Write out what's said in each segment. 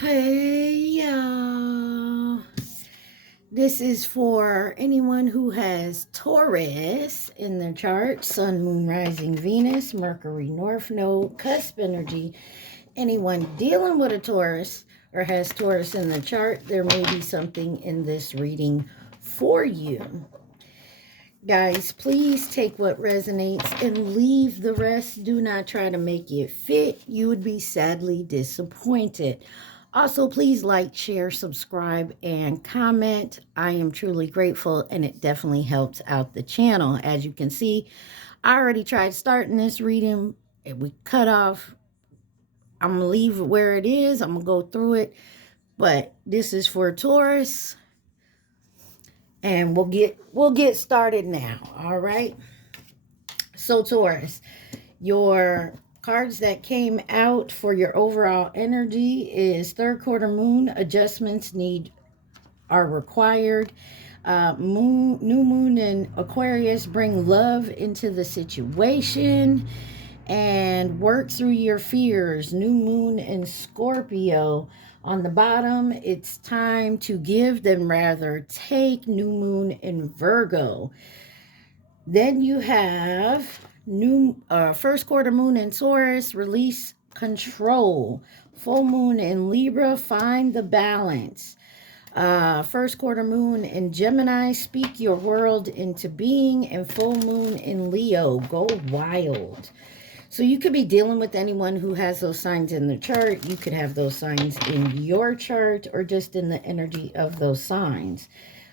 Hey, y'all. This is for anyone who has Taurus in their chart, Sun, Moon, Rising, Venus, Mercury, North Node, cusp energy. Anyone dealing with a Taurus or has Taurus in the chart, there may be something in this reading for you. Guys, please take what resonates and leave the rest. Do not try to make it fit. You would be sadly disappointed. Also, please like, share, subscribe, and comment. I am truly grateful, and it definitely helps out the channel. As you can see, I already tried starting this reading. We cut off. I'm going to leave it where it is. I'm going to go through it. But this is for Taurus. And we'll get started now. All right. So Taurus, your cards that came out for your overall energy is third quarter moon. Adjustments are required. New moon in Aquarius, bring love into the situation and work through your fears. New moon in Scorpio. On the bottom, it's time to give than rather take. New moon in Virgo. Then you have first quarter moon in Taurus, release control. Full moon in Libra, find the balance. First quarter moon in Gemini, speak your world into being. And full moon in Leo, go wild. So you could be dealing with anyone who has those signs in the chart. You could have those signs in your chart or just in the energy of those signs.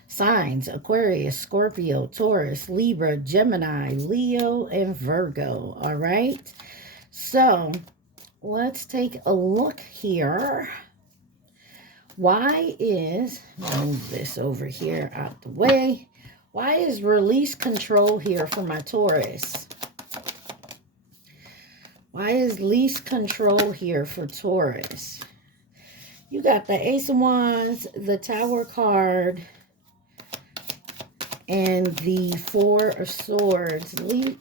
Signs: Aquarius, Scorpio, Taurus, Libra, Gemini, Leo, and Virgo. All right. So let's take a look here. Why is, move this over here out the way. Why is release control here for my Taurus? Why is least control here for Taurus? You got the Ace of Wands, the Tower card, and the Four of Swords.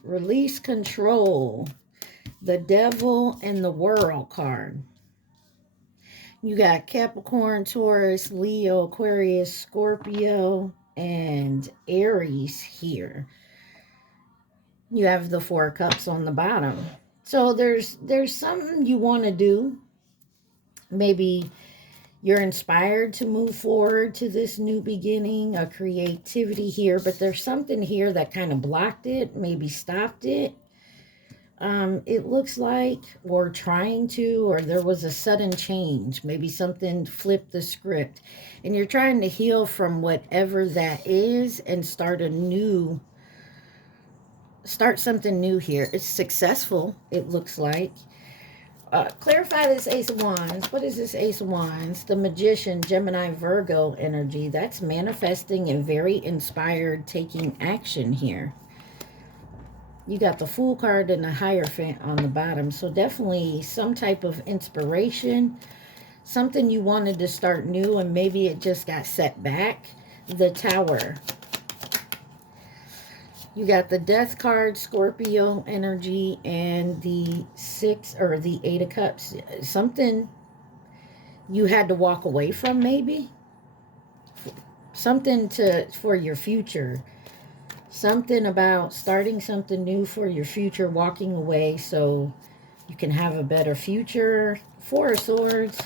Release control. The Devil and the World card. You got Capricorn, Taurus, Leo, Aquarius, Scorpio, and Aries here. You have the Four of Cups on the bottom. So there's something you want to do. Maybe you're inspired to move forward to this new beginning, a creativity here, but there's something here that kind of blocked it, maybe stopped it. It looks like, or trying to, or there was a sudden change. Maybe something flipped the script, and you're trying to heal from whatever that is and start something new here. It's successful, it looks like. Clarify this Ace of Wands. What is this Ace of Wands? The Magician, Gemini, Virgo energy. That's manifesting and very inspired, taking action here. You got the Fool card and the Hierophant on the bottom. So definitely some type of inspiration. Something you wanted to start new and maybe it just got set back. The Tower. You got the Death card, Scorpio energy, and the Eight of Cups. Something you had to walk away from, maybe. Something for your future. Something about starting something new for your future, walking away so you can have a better future. Four of Swords.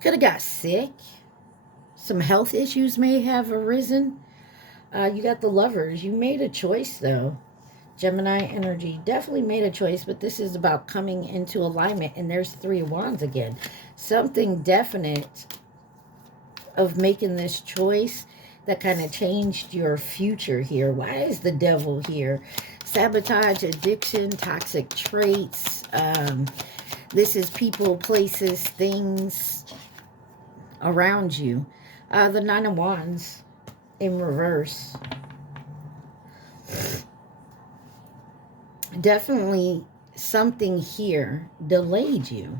Could have got sick. Some health issues may have arisen. You got the Lovers. You made a choice, though. Gemini energy. Definitely made a choice, but this is about coming into alignment. And there's Three of Wands again. Something definite of making this choice that kind of changed your future here. Why is the Devil here? Sabotage, addiction, toxic traits. This is people, places, things around you. The Nine of Wands in reverse. Definitely something here delayed you.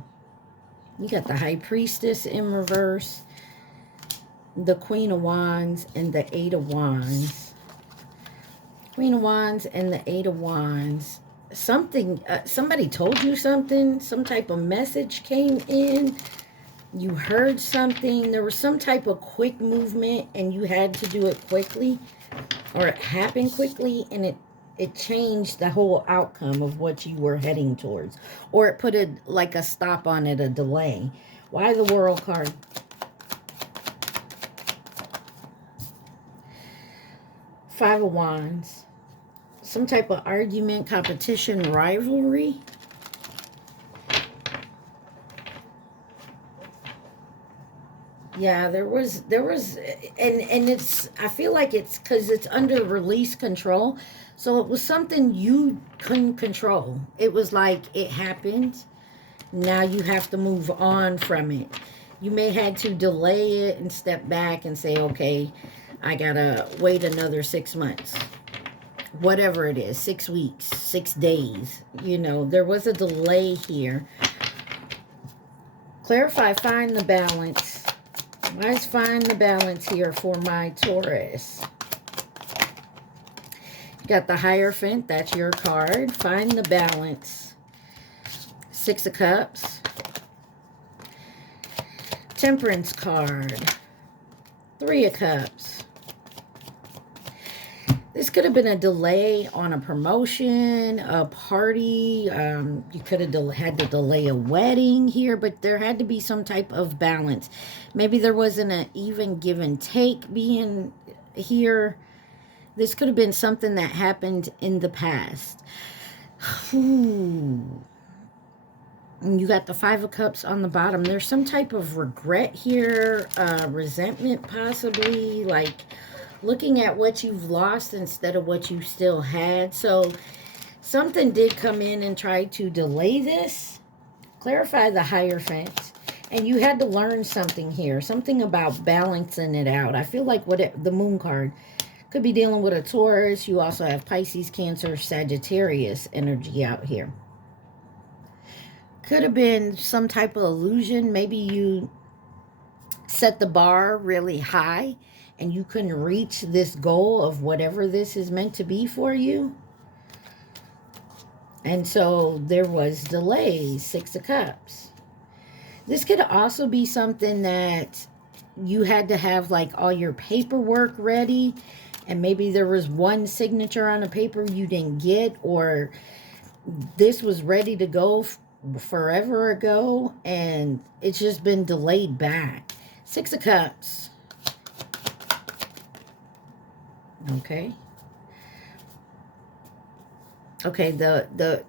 You got the High Priestess in reverse, the Queen of Wands, and the Eight of Wands. Queen of Wands and the Eight of Wands. something, somebody told you something, some type of message came in, you heard something, there was some type of quick movement and you had to do it quickly, or it happened quickly, and it changed the whole outcome of what you were heading towards, or it put like a stop on it, a delay. Why the World card? Five of Wands. Some type of argument, competition, rivalry. Yeah, there was, and it's, I feel like it's because it's under release control. So it was something you couldn't control. It was like it happened. Now you have to move on from it. You may had to delay it and step back and say, okay, I gotta wait another 6 months. Whatever it is, 6 weeks, 6 days. You know, there was a delay here. Clarify, find the balance. Why is find the balance here for my Taurus? You got the Hierophant, that's your card. Find the balance. Six of Cups. Temperance card. Three of Cups. This could have been a delay on a promotion, a party. You could have had to delay a wedding here, but there had to be some type of balance. Maybe there wasn't an even give and take being here. This could have been something that happened in the past. Ooh. And you got the Five of Cups on the bottom. There's some type of regret here, resentment possibly, like looking at what you've lost instead of what you still had. So something did come in and try to delay this. Clarify the Hierophant. And you had to learn something here. Something about balancing it out. I feel like the Moon card could be dealing with a Taurus. You also have Pisces, Cancer, Sagittarius energy out here. Could have been some type of illusion. Maybe you set the bar really high and you couldn't reach this goal of whatever this is meant to be for you. And so there was delays. Six of Cups. This could also be something that you had to have like all your paperwork ready, and maybe there was one signature on a paper you didn't get, or this was ready to go forever ago and it's just been delayed back. Six of Cups. Okay. Okay, the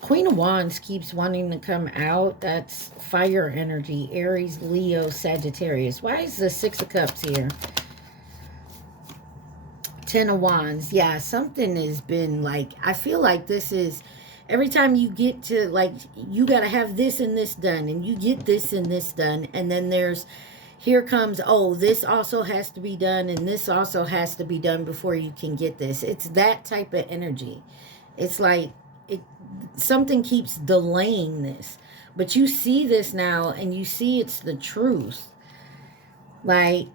Queen of Wands keeps wanting to come out. That's fire energy. Aries, Leo, Sagittarius. Why is the Six of Cups here? Ten of Wands. Yeah, something has been like, I feel like this is, every time you get to like, you got to have this and this done, and you get this and this done, and then there's, here comes, oh, this also has to be done, and this also has to be done before you can get this. It's that type of energy. It's like, something keeps delaying this. But you see this now, and you see it's the truth. Like,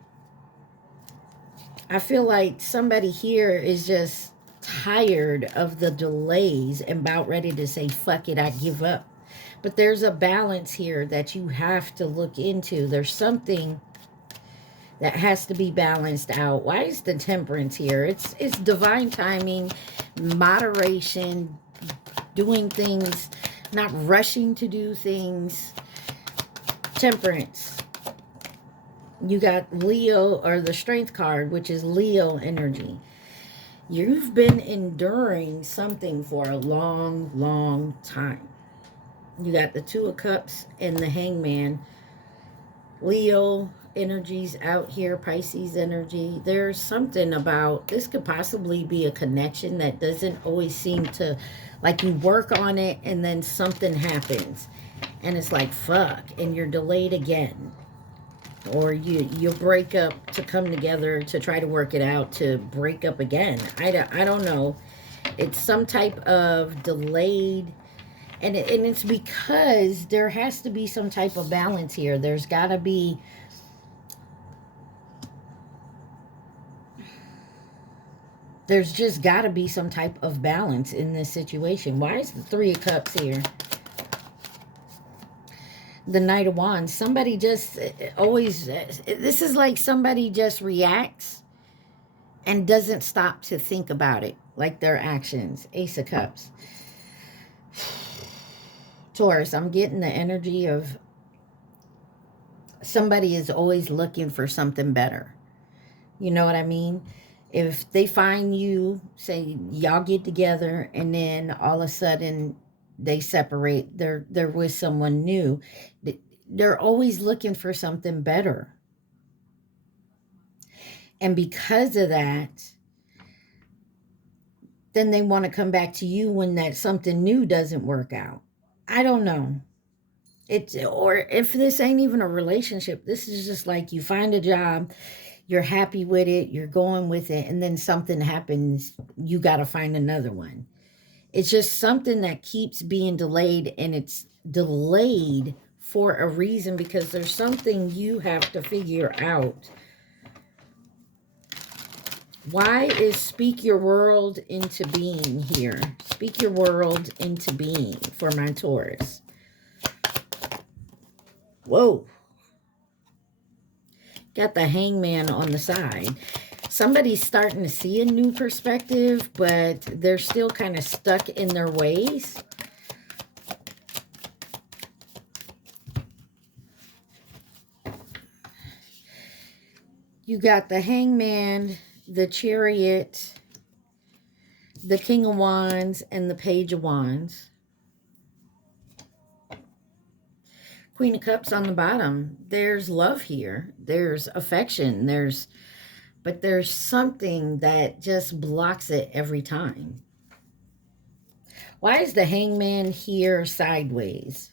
I feel like somebody here is just tired of the delays and about ready to say, fuck it, I give up. But there's a balance here that you have to look into. There's something that has to be balanced out. Why is the Temperance here? It's divine timing, moderation, doing things, not rushing to do things. Temperance. You got Leo, or the Strength card, which is Leo energy. You've been enduring something for a long, long time. You got the Two of Cups and the Hangman. Leo energies out here, Pisces energy. There's something about, this could possibly be a connection that doesn't always seem to, like you work on it and then something happens. And it's like, fuck, and you're delayed again. Or you break up to come together to try to work it out to break up again. I don't know. It's some type of delayed, and it's because there has to be some type of balance here. There's got to be, There's just got to be some type of balance in this situation. Why is the Three of Cups here? The Knight of Wands. Somebody just always, this is like somebody just reacts and doesn't stop to think about it, like their actions. Ace of Cups. Taurus, I'm getting the energy of somebody is always looking for something better. You know what I mean? If they find you, say y'all get together and then all of a sudden they separate, they're with someone new, they're always looking for something better. And because of that, then they want to come back to you when that something new doesn't work out. I don't know. Or if this ain't even a relationship, this is just like you find a job, you're happy with it, you're going with it, and then something happens, you got to find another one. It's just something that keeps being delayed, and it's delayed for a reason, because there's something you have to figure out. Why is speak your world into being here? Speak your world into being for my Taurus. Whoa. Got the Hangman on the side. Somebody's starting to see a new perspective, but they're still kind of stuck in their ways. You got the Hangman, the Chariot, the King of Wands, and the Page of Wands. Queen of Cups on the bottom. There's love here. There's affection. But there's something that just blocks it every time. Why is the Hangman here sideways?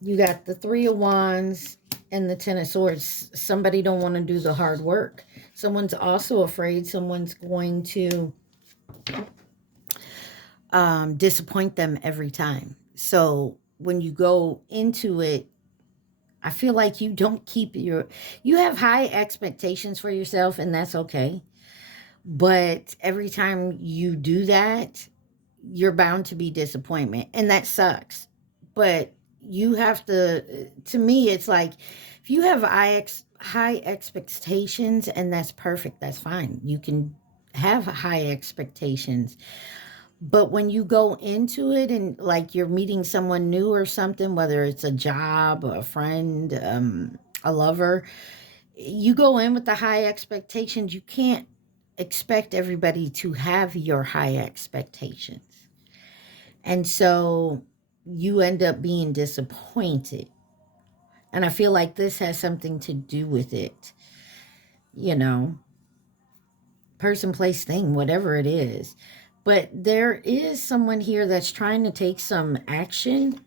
You got the Three of Wands and the Ten of Swords. Somebody don't want to do the hard work. Someone's also afraid someone's going to disappoint them every time. So when you go into it, I feel like you don't keep you have high expectations for yourself, and that's okay. But every time you do that, you're bound to be disappointment, and that sucks. But you have to me, it's like, if you have high expectations, and that's perfect, that's fine. You can have high expectations. But when you go into it and like you're meeting someone new or something, whether it's a job, a friend, a lover, you go in with the high expectations. You can't expect everybody to have your high expectations. And so you end up being disappointed. And I feel like this has something to do with it. You know, person, place, thing, whatever it is. But there is someone here that's trying to take some action.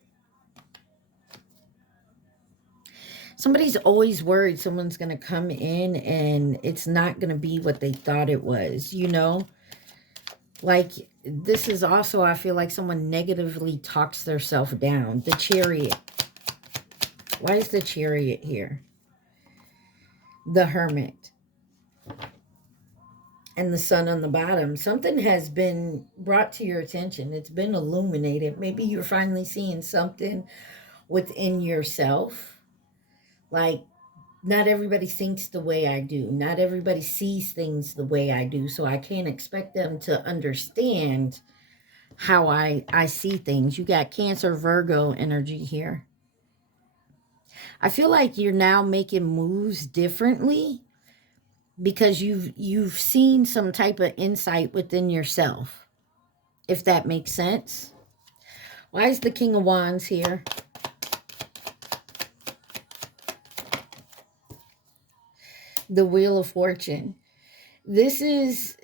Somebody's always worried someone's going to come in and it's not going to be what they thought it was, you know? Like, this is also, I feel like someone negatively talks themselves down. The Chariot. Why is the Chariot here? The Hermit. And the Sun on the bottom. Something has been brought to your attention. It's been illuminated. Maybe you're finally seeing something within yourself. Like, not everybody thinks the way I do. Not everybody sees things the way I do. So I can't expect them to understand how I see things. You got Cancer, Virgo energy here. I feel like you're now making moves differently, because you've seen some type of insight within yourself, if that makes sense. Why is the King of Wands here? The Wheel of Fortune. This is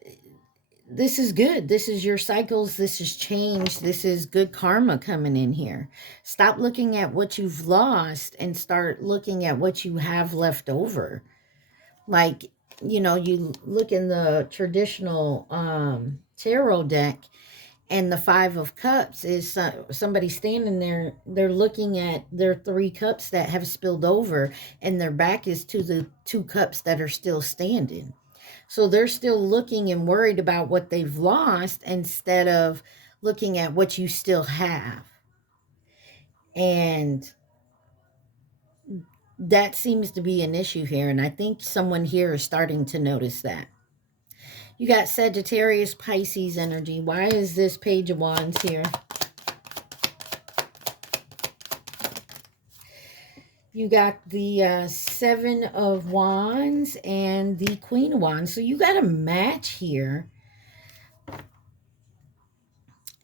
good. This is your cycles. This is change. This is good karma coming in here. Stop looking at what you've lost and start looking at what you have left over. Like, you know, you look in the traditional tarot deck, And the Five of Cups is somebody standing there. They're looking at their 3 cups that have spilled over, and their back is to the 2 cups that are still standing. So they're still looking and worried about what they've lost instead of looking at what you still have. And that seems to be an issue here. And I think someone here is starting to notice that. You got Sagittarius Pisces energy. Why is this Page of Wands here? You got the 7 of Wands and the Queen of Wands. So you got a match here.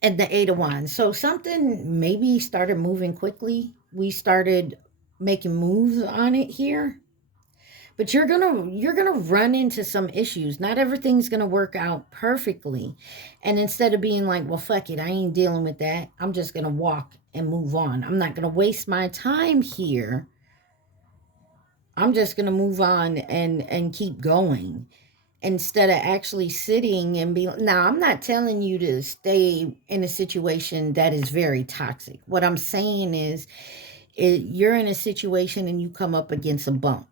And the 8 of Wands. So something maybe started moving quickly. We started making moves on it here. But you're gonna run into some issues. Not everything's gonna work out perfectly. And instead of being like, well, fuck it, I ain't dealing with that, I'm just gonna walk and move on. I'm not gonna waste my time here. I'm just gonna move on and keep going. Instead of actually sitting and be. Now, I'm not telling you to stay in a situation that is very toxic. What I'm saying is you're in a situation and you come up against a bump.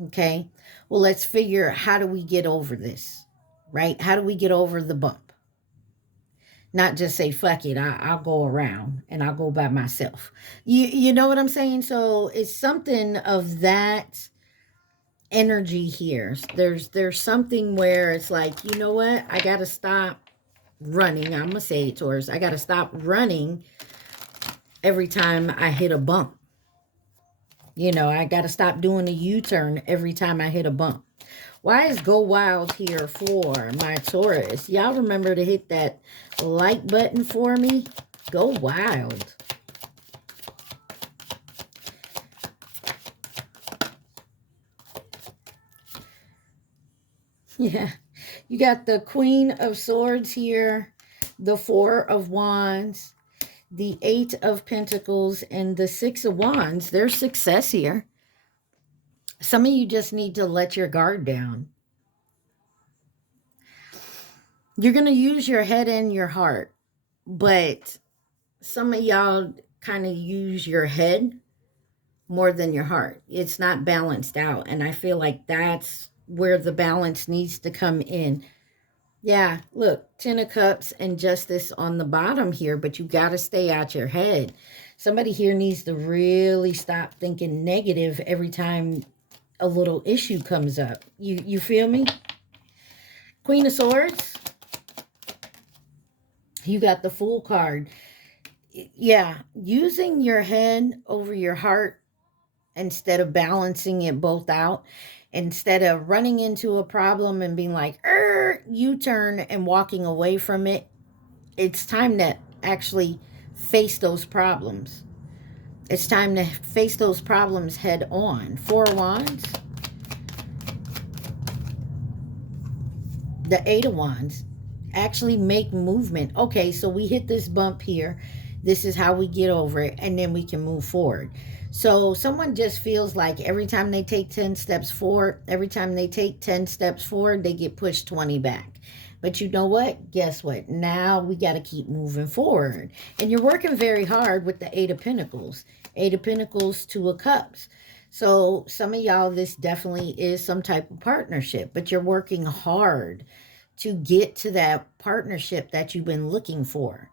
Okay, well, let's figure, how do we get over this, right? How do we get over the bump? Not just say, fuck it, I'll go around and I'll go by myself. You know what I'm saying? So it's something of that energy here. There's something where it's like, you know what? I got to stop running. I'm going to say it, Taurus. I got to stop running every time I hit a bump. You know, I got to stop doing a U-turn every time I hit a bump. Why is Go Wild here for my Taurus? Y'all remember to hit that like button for me? Go wild. Yeah. You got the Queen of Swords here, the 4 of Wands, the 8 of Pentacles, and the 6 of Wands. There's success here. Some of you just need to let your guard down. You're going to use your head and your heart, but some of y'all kind of use your head more than your heart. It's not balanced out, and I feel like that's where the balance needs to come in. Yeah, look, 10 of Cups and Justice on the bottom here, but you got to stay out your head. Somebody here needs to really stop thinking negative every time a little issue comes up. You feel me? Queen of Swords. You got the Fool card. Yeah, using your head over your heart instead of balancing it both out. Instead of running into a problem and being like, U-turn and walking away from it, it's time to actually face those problems. It's time to face those problems head on. 4 of Wands. The 8 of Wands. Actually make movement. Okay, so we hit this bump here. This is how we get over it, and then we can move forward. So someone just feels like every time they take 10 steps forward, every time they take 10 steps forward, they get pushed 20 back. But you know what? Guess what? Now we got to keep moving forward. And you're working very hard with the 8 of Pentacles. 8 of Pentacles, 2 of Cups. So some of y'all, this definitely is some type of partnership, but you're working hard to get to that partnership that you've been looking for.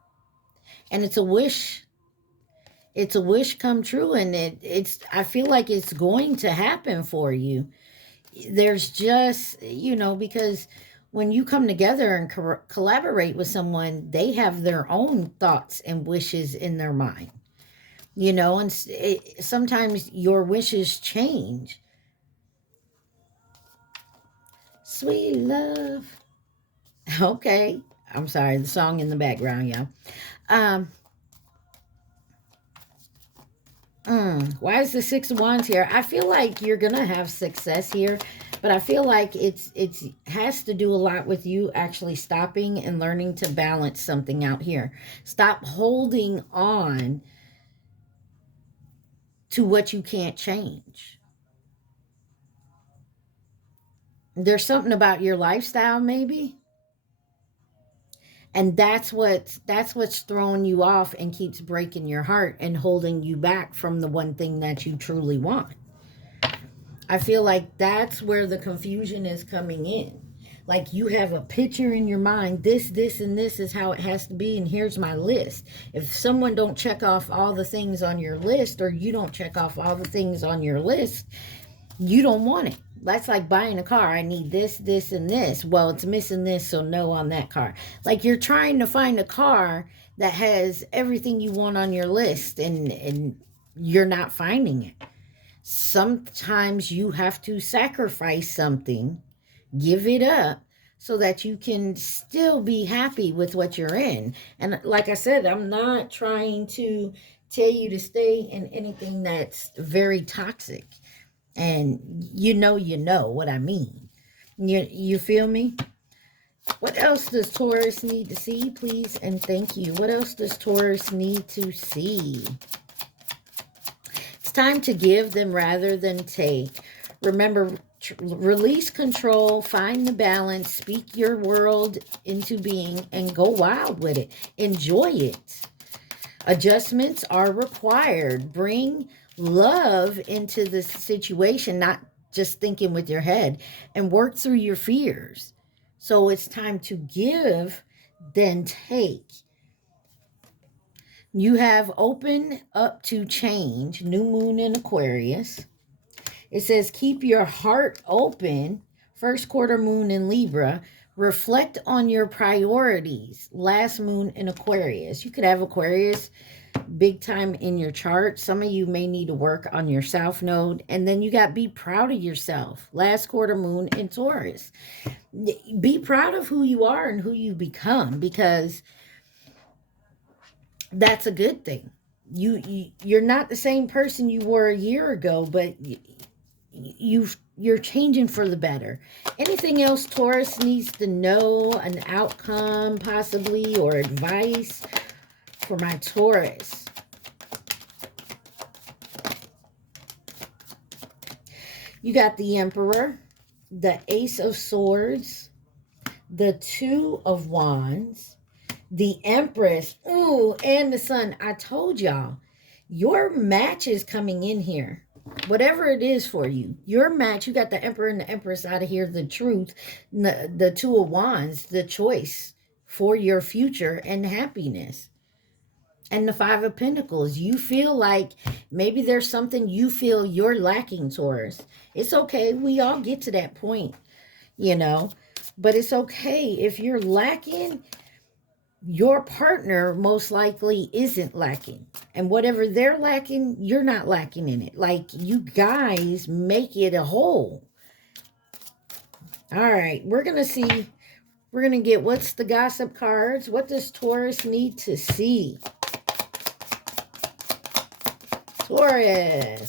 And it's a wish. It's a wish come true, and it's I feel like it's going to happen for you. There's just, you know, because when you come together and collaborate with someone, they have their own thoughts and wishes in their mind. You know, and sometimes your wishes change. Sweet love. Okay. I'm sorry, the song in the background, y'all. Why is the 6 of Wands here? I feel like you're going to have success here, but I feel like it has to do a lot with you actually stopping and learning to balance something out here. Stop holding on to what you can't change. There's something about your lifestyle, maybe. And that's what's throwing you off and keeps breaking your heart and holding you back from the one thing that you truly want. I feel like that's where the confusion is coming in. Like you have a picture in your mind, this, and this is how it has to be, and here's my list. If someone don't check off all the things on your list, or you don't check off all the things on your list, you don't want it. That's like buying a car. I need this, this, and this. Well, it's missing this, so no on that car. Like you're trying to find a car that has everything you want on your list, and you're not finding it. Sometimes you have to sacrifice something, give it up, so that you can still be happy with what you're in. And like I said, I'm not trying to tell you to stay in anything that's very toxic. And you know what I mean. You feel me? What else does Taurus need to see, please? And thank you. What else does Taurus need to see? It's time to give them rather than take. Remember, release control, find the balance, speak your world into being, and go wild with it. Enjoy it. Adjustments are required. Bring love into the situation, not just thinking with your head, and work through your fears. So it's time to give, then take. You have open up to change, new moon in Aquarius. It says keep your heart open, first quarter moon in Libra. Reflect on your priorities, last moon in Aquarius. You could have Aquarius big time in your chart. Some of you may need to work on your South Node. And then you got be proud of yourself, last quarter moon in Taurus. Be proud of who you are and who you become, because that's a good thing. You're not the same person you were a year ago, but you're changing for the better. Anything else Taurus needs to know, an outcome possibly, or advice for my Taurus? You got the Emperor, the Ace of Swords, the Two of Wands, the Empress, ooh, and the Sun. I told y'all, your match is coming in here. Whatever it is for you, your match. You got the Emperor and the Empress out of here, the truth, the Two of Wands, the choice for your future and happiness. And the Five of Pentacles. You feel like maybe there's something you feel you're lacking, Taurus. It's okay. We all get to that point, you know. But it's okay. If you're lacking, your partner most likely isn't lacking. And whatever they're lacking, you're not lacking in it. Like, you guys make it a whole. All right. We're going to see. We're going to get what's the gossip cards. What does Taurus need to see? Taurus.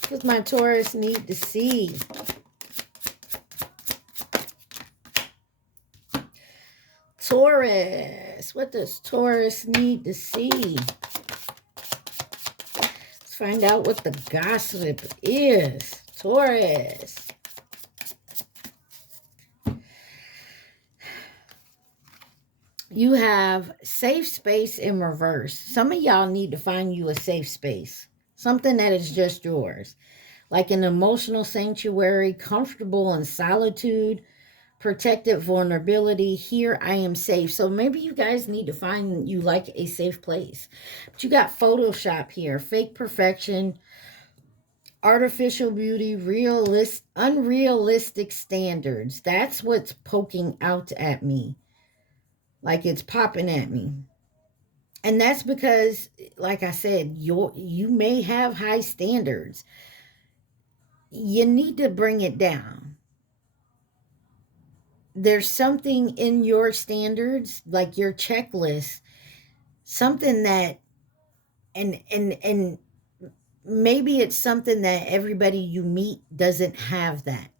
What does my Taurus need to see? Taurus. What does Taurus need to see? Let's find out what the gossip is. Taurus. You have safe space in reverse. Some of y'all need to find you a safe space. Something that is just yours. Like an emotional sanctuary, comfortable in solitude, protected vulnerability. Here I am safe. So maybe you guys need to find you like a safe place. But you got Photoshop here. Fake perfection, artificial beauty, unrealistic standards. That's what's poking out at me. Like it's popping at me. And that's because, like I said, you may have high standards. You need to bring it down. There's something in your standards, like your checklist, something that, and maybe it's something that everybody you meet doesn't have that.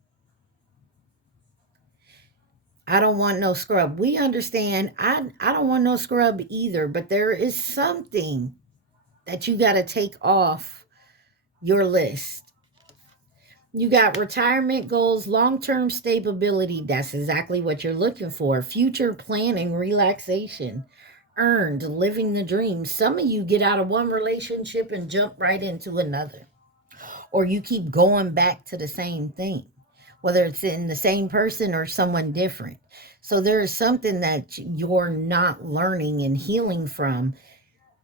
I don't want no scrub. We understand. I don't want no scrub either, but there is something that you got to take off your list. You got retirement goals, long-term stability. That's exactly what you're looking for. Future planning, relaxation, earned, living the dream. Some of you get out of one relationship and jump right into another. Or you keep going back to the same thing, whether it's in the same person or someone different. So there is something that you're not learning and healing from.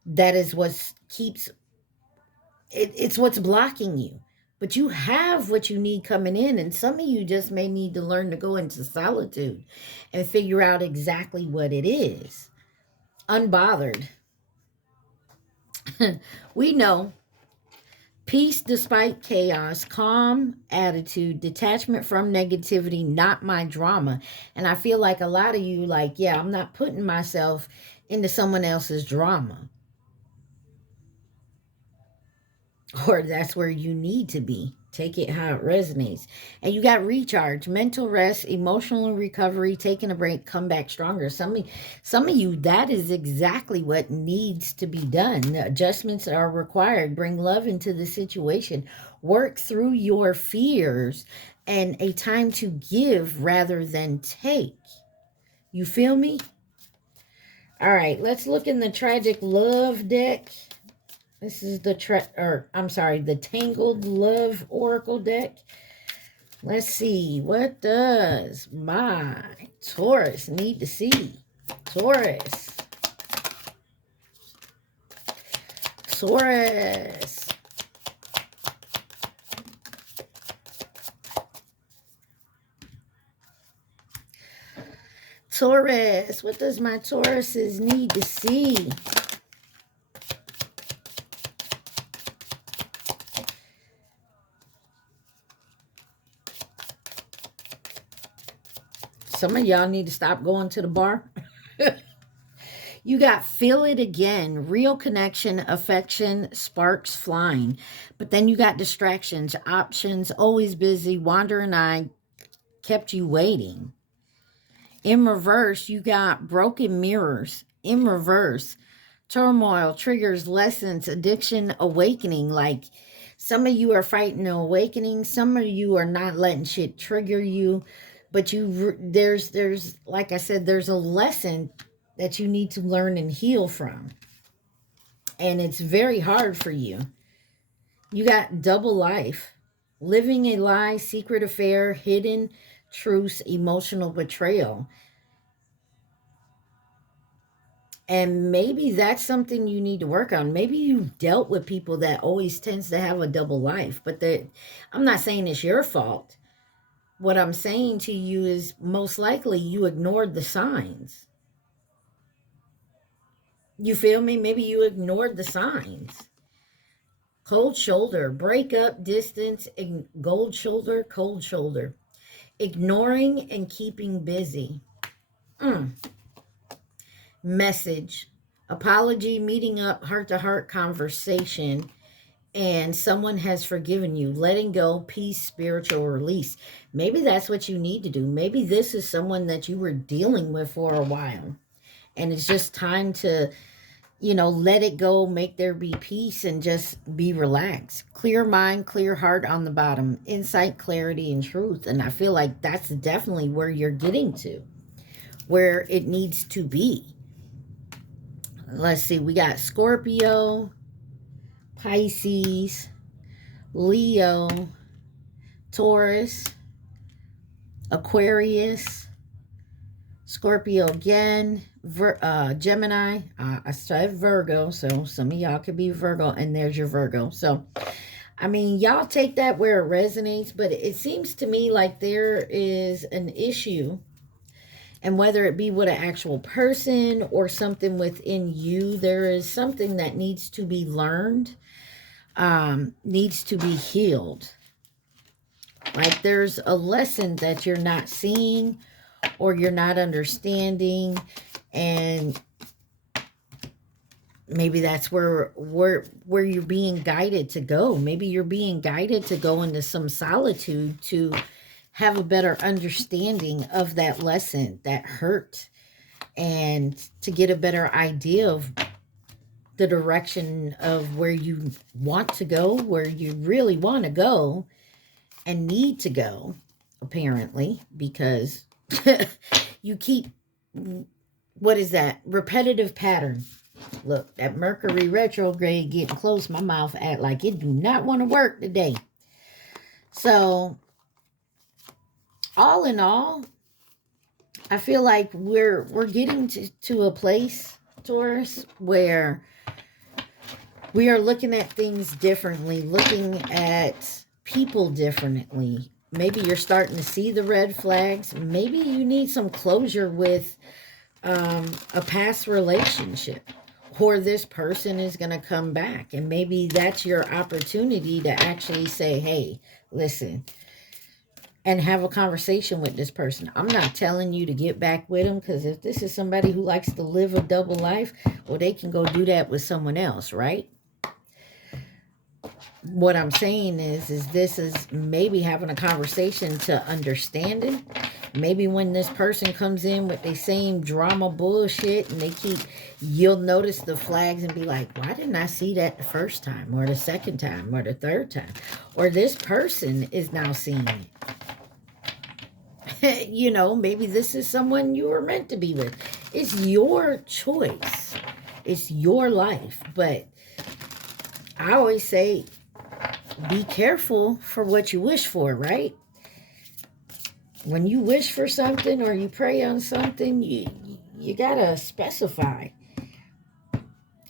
That is what keeps it's what's blocking you. But you have what you need coming in, and some of you just may need to learn to go into solitude and figure out exactly what it is. Unbothered. We know peace despite chaos, calm attitude, detachment from negativity, not my drama. And I feel like a lot of you, like, yeah, I'm not putting myself into someone else's drama. Or that's where you need to be. Take it how it resonates. And you got recharge, mental rest, emotional recovery, taking a break, come back stronger. Some of you, that is exactly what needs to be done. The adjustments are required. Bring love into the situation. Work through your fears, and a time to give rather than take. You feel me? All right, let's look in the Tragic Love deck. This is the the Tangled Love Oracle deck. Let's see, what does my Taurus need to see? Taurus. Taurus. Taurus. What does my Tauruses need to see? Some of y'all need to stop going to the bar. You got feel it again, real connection, affection, sparks flying. But then you got distractions, options, always busy, wandering eye, kept you waiting. In reverse, you got broken mirrors. In reverse, turmoil, triggers, lessons, addiction, awakening. Like some of you are fighting an awakening. Some of you are not letting shit trigger you. But there's like I said, there's a lesson that you need to learn and heal from. And it's very hard for you. You got double life. Living a lie, secret affair, hidden truths, emotional betrayal. And maybe that's something you need to work on. Maybe you've dealt with people that always tends to have a double life. But I'm not saying it's your fault. What I'm saying to you is most likely you ignored the signs. You feel me? Maybe you ignored the signs. Cold shoulder, breakup, distance, cold shoulder. Ignoring and keeping busy. Message, apology, meeting up, heart-to-heart conversation, and someone has forgiven you. Letting go, peace, spiritual release. Maybe that's what you need to do. Maybe this is someone that you were dealing with for a while, and it's just time to, let it go, make there be peace, and just be relaxed. Clear mind, clear heart on the bottom. Insight, clarity, and truth. And I feel like that's definitely where you're getting to, where it needs to be. Let's see, we got Scorpio, Pisces, Leo, Taurus, Aquarius, Scorpio again, Gemini. I said Virgo, so some of y'all could be Virgo, and there's your Virgo. So, I mean, y'all take that where it resonates, but it seems to me like there is an issue, and whether it be with an actual person or something within you, there is something that needs to be learned, needs to be healed. Like there's a lesson that you're not seeing or you're not understanding, and maybe that's where you're being guided to go. Maybe you're being guided to go into some solitude to have a better understanding of that lesson that hurt, and to get a better idea of the direction of where you want to go, where you really want to go, and need to go, apparently, because you keep, what is that? Repetitive pattern. Look, that Mercury retrograde getting close. My mouth act like it do not want to work today. So, all in all, I feel like we're getting to a place, Taurus, where we are looking at things differently, looking at people differently. Maybe you're starting to see the red flags. Maybe you need some closure with a past relationship, or this person is going to come back, and maybe that's your opportunity to actually say, hey, listen, and have a conversation with this person. I'm not telling you to get back with them, because if this is somebody who likes to live a double life, well, they can go do that with someone else, right? What I'm saying is this is maybe having a conversation to understanding. Maybe when this person comes in with the same drama bullshit and they keep, you'll notice the flags and be like, why didn't I see that the first time or the second time or the third time? Or this person is now seeing it. You know, maybe this is someone you were meant to be with. It's your choice. It's your life. But I always say, be careful for what you wish for, right? When you wish for something or you pray on something, you gotta specify.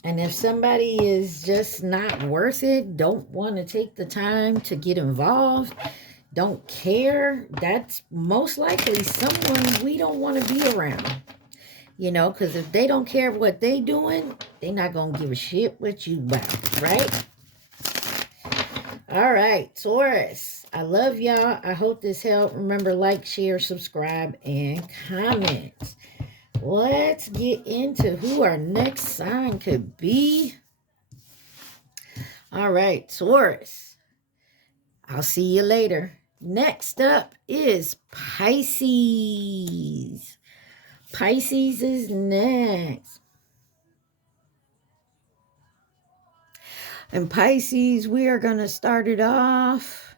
And if somebody is just not worth it, don't want to take the time to get involved, don't care, that's most likely someone we don't want to be around. You know, because if they don't care what they doing, they're not going to give a shit what you about, right? All right, Taurus, I love y'all. I hope this helped. Remember, like, share, subscribe, and comment. Let's get into who our next sign could be. All right, Taurus, I'll see you later. Next up is Pisces. Pisces is next. And Pisces, we are going to start it off.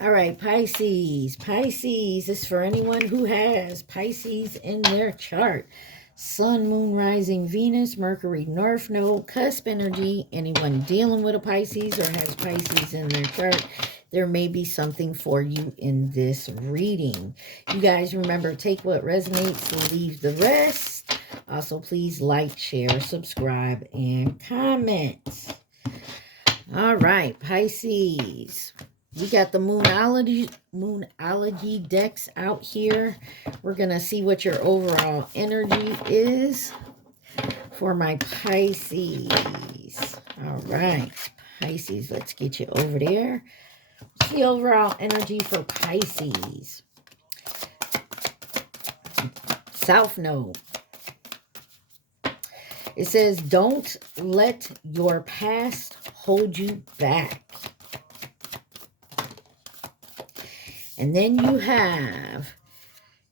All right, Pisces. Pisces is for anyone who has Pisces in their chart. Sun, Moon, Rising, Venus, Mercury, North Node, cusp energy. Anyone dealing with a Pisces or has Pisces in their chart, there may be something for you in this reading. You guys remember, take what resonates, leave the rest. Also, please like, share, subscribe, and comment. All right, Pisces. We got the Moonology decks out here. We're going to see what your overall energy is for my Pisces. All right, Pisces, let's get you over there. What's the overall energy for Pisces? South Node. It says, don't let your past hold you back. And then you have,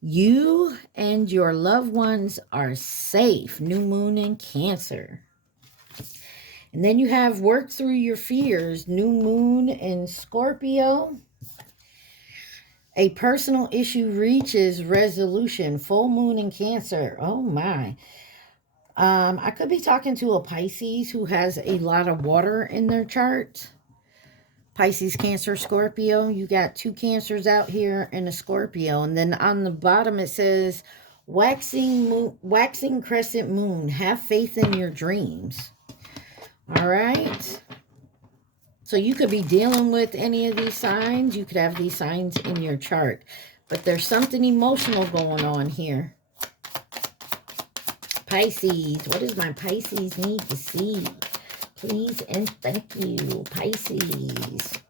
you and your loved ones are safe. New Moon in Cancer. And then you have, work through your fears. New Moon in Scorpio. A personal issue reaches resolution. Full Moon in Cancer. Oh my. I could be talking to a Pisces who has a lot of water in their chart. Pisces, Cancer, Scorpio. You got two Cancers out here and a Scorpio. And then on the bottom it says, waxing crescent moon. Have faith in your dreams. All right. So you could be dealing with any of these signs. You could have these signs in your chart. But there's something emotional going on here. Pisces. What does my Pisces need to see? Please and thank you, Pisces.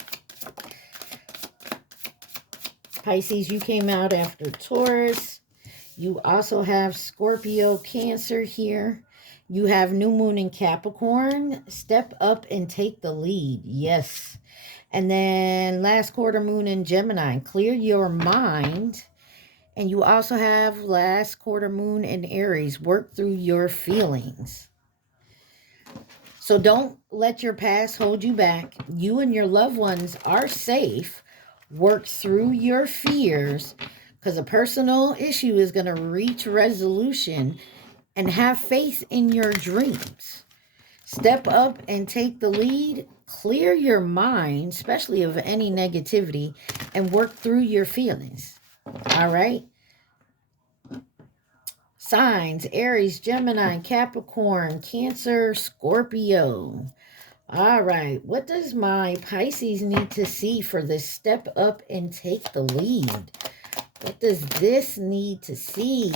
Pisces, you came out after Taurus. You also have Scorpio, Cancer here. You have New Moon in Capricorn. Step up and take the lead. Yes. And then last quarter moon in Gemini. Clear your mind. And you also have last quarter moon in Aries. Work through your feelings. So don't let your past hold you back. You and your loved ones are safe. Work through your fears, because a personal issue is going to reach resolution, and have faith in your dreams. Step up and take the lead. Clear your mind, especially of any negativity, and work through your feelings. All right? Signs: Aries, Gemini, Capricorn, Cancer, Scorpio. All right. What does my Pisces need to see for this step up and take the lead? What does this need to see?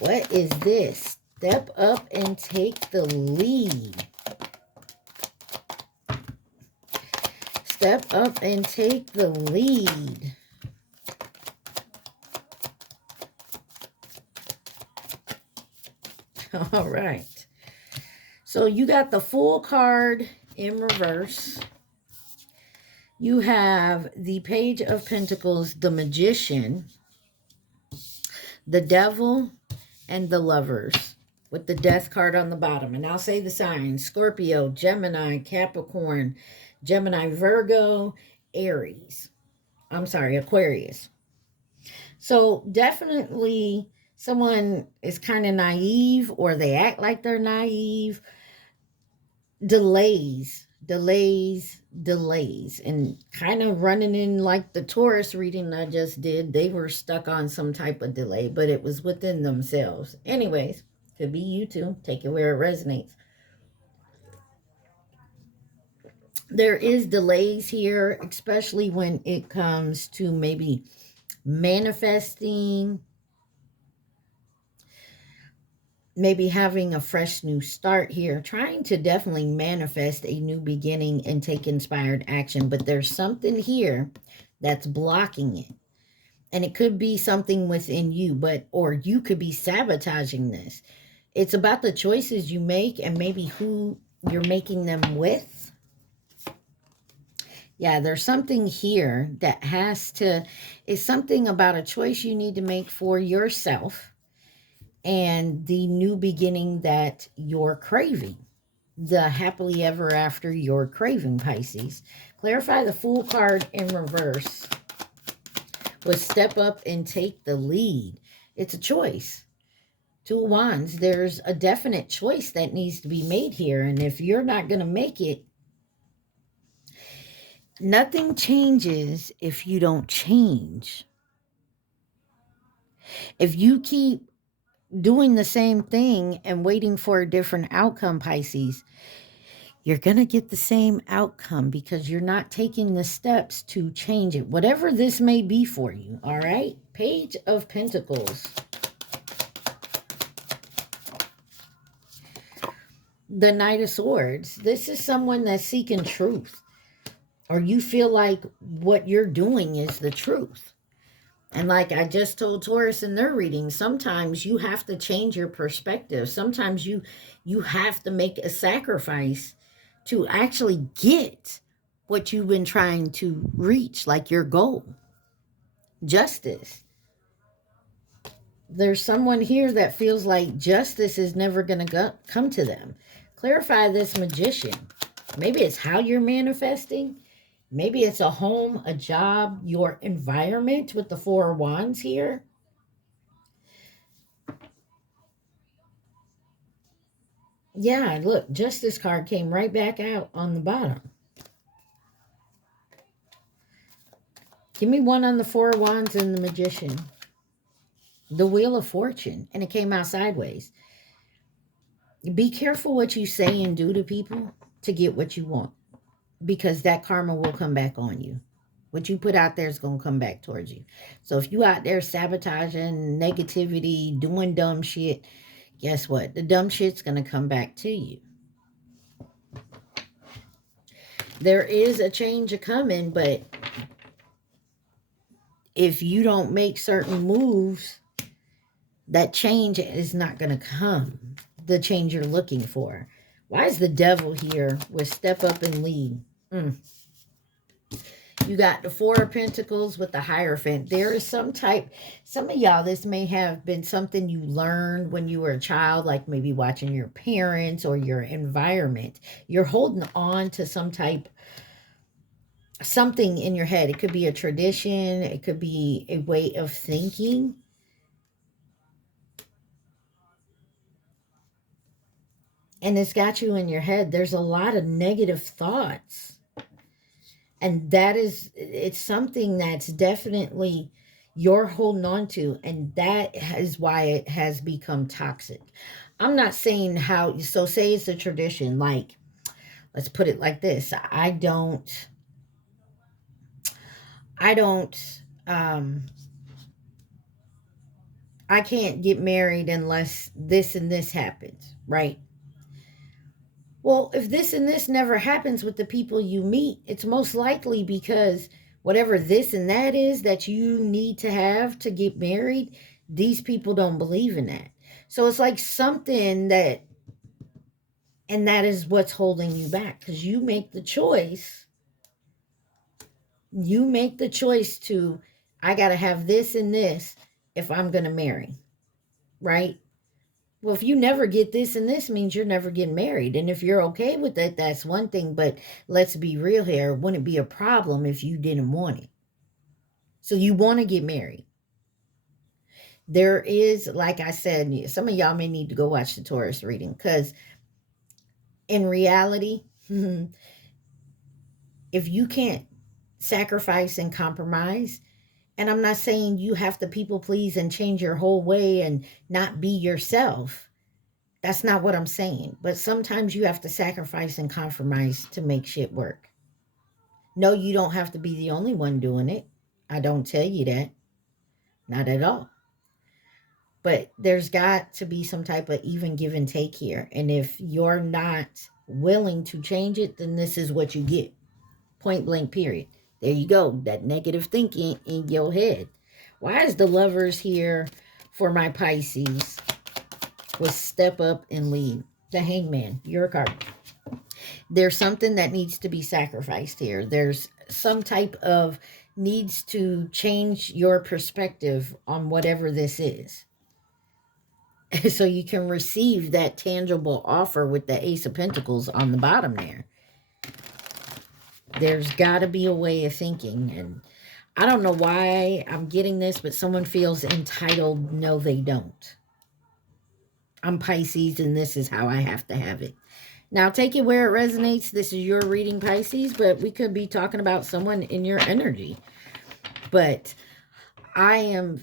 What is this? Step up and take the lead. Step up and take the lead. All right. So you got the Fool card in reverse. You have the Page of Pentacles, the Magician, the Devil, and the Lovers, with the Death card on the bottom. And I'll say the signs: Scorpio, Gemini, Capricorn, Gemini, Virgo, Aries. I'm sorry, Aquarius. So definitely someone is kind of naive, or they act like they're naive. Delays, and kind of running in like the Taurus reading I just did. They were stuck on some type of delay, but it was within themselves. Anyways, could be you too. Take it where it resonates. There is delays here, especially when it comes to maybe manifesting, maybe having a fresh new start here, trying to definitely manifest a new beginning and take inspired action. But there's something here that's blocking it. And it could be something within you, or you could be sabotaging this. It's about the choices you make and maybe who you're making them with. Yeah, there's something here that is something about a choice you need to make for yourself, and the new beginning that you're craving, the happily ever after you're craving, Pisces. Clarify the Fool card in reverse with step up and take the lead. It's a choice. Two of Wands, there's a definite choice that needs to be made here, and if you're not going to make it, nothing changes if you don't change. If you keep doing the same thing and waiting for a different outcome, Pisces, you're going to get the same outcome because you're not taking the steps to change it, whatever this may be for you. All right? Page of Pentacles. The Knight of Swords. This is someone that's seeking truth, or you feel like what you're doing is the truth. And like I just told Taurus in their reading, sometimes you have to change your perspective. Sometimes you have to make a sacrifice to actually get what you've been trying to reach, like your goal. Justice. There's someone here that feels like justice is never going to come to them. Clarify this Magician. Maybe it's how you're manifesting. Maybe it's a home, a job, your environment with the Four of Wands here. Yeah, look, Justice card came right back out on the bottom. Give me one on the Four of Wands and the Magician. The Wheel of Fortune, and it came out sideways. Be careful what you say and do to people to get what you want, because that karma will come back on you. What you put out there is going to come back towards you. So if you out there sabotaging, negativity, doing dumb shit, guess what? The dumb shit's going to come back to you. There is a change coming, but if you don't make certain moves, that change is not going to come. The change you're looking for. Why is the Devil here with step up and lead? You got the Four of Pentacles with the Hierophant. There is some of y'all, this may have been something you learned when you were a child, like maybe watching your parents or your environment. You're holding on to something in your head. It could be a tradition. It could be a way of thinking. And it's got you in your head. There's a lot of negative thoughts. And it's something that's definitely you're holding on to. And that is why it has become toxic. I'm not saying so say it's a tradition. Like, let's put it like this. I can't get married unless this and this happens, right? Well, if this and this never happens with the people you meet, it's most likely because whatever this and that is that you need to have to get married, these people don't believe in that. So it's like something and that is what's holding you back, because you make the choice. You make the choice to, I got to have this and this if I'm going to marry, right? Well, if you never get this and this, means you're never getting married. And if you're okay with that, that's one thing. But let's be real here. It wouldn't be a problem if you didn't want it. So you want to get married. There is, like I said, some of y'all may need to go watch the Taurus reading, because in reality, if you can't sacrifice and compromise, and I'm not saying you have to people please and change your whole way and not be yourself. That's not what I'm saying. But sometimes you have to sacrifice and compromise to make shit work. No, you don't have to be the only one doing it. I don't tell you that. Not at all. But there's got to be some type of even give and take here. And if you're not willing to change it, then this is what you get. Point blank, period. There you go. That negative thinking in your head. Why is the Lovers here for my Pisces? Was step up and lead. The Hangman, your card. There's something that needs to be sacrificed here. There's some type of needs to change your perspective on whatever this is. So you can receive that tangible offer with the Ace of Pentacles on the bottom there. There's got to be a way of thinking. And I don't know why I'm getting this, but someone feels entitled. No, they don't. I'm Pisces, and this is how I have to have it. Now, take it where it resonates. This is your reading, Pisces, but we could be talking about someone in your energy. But I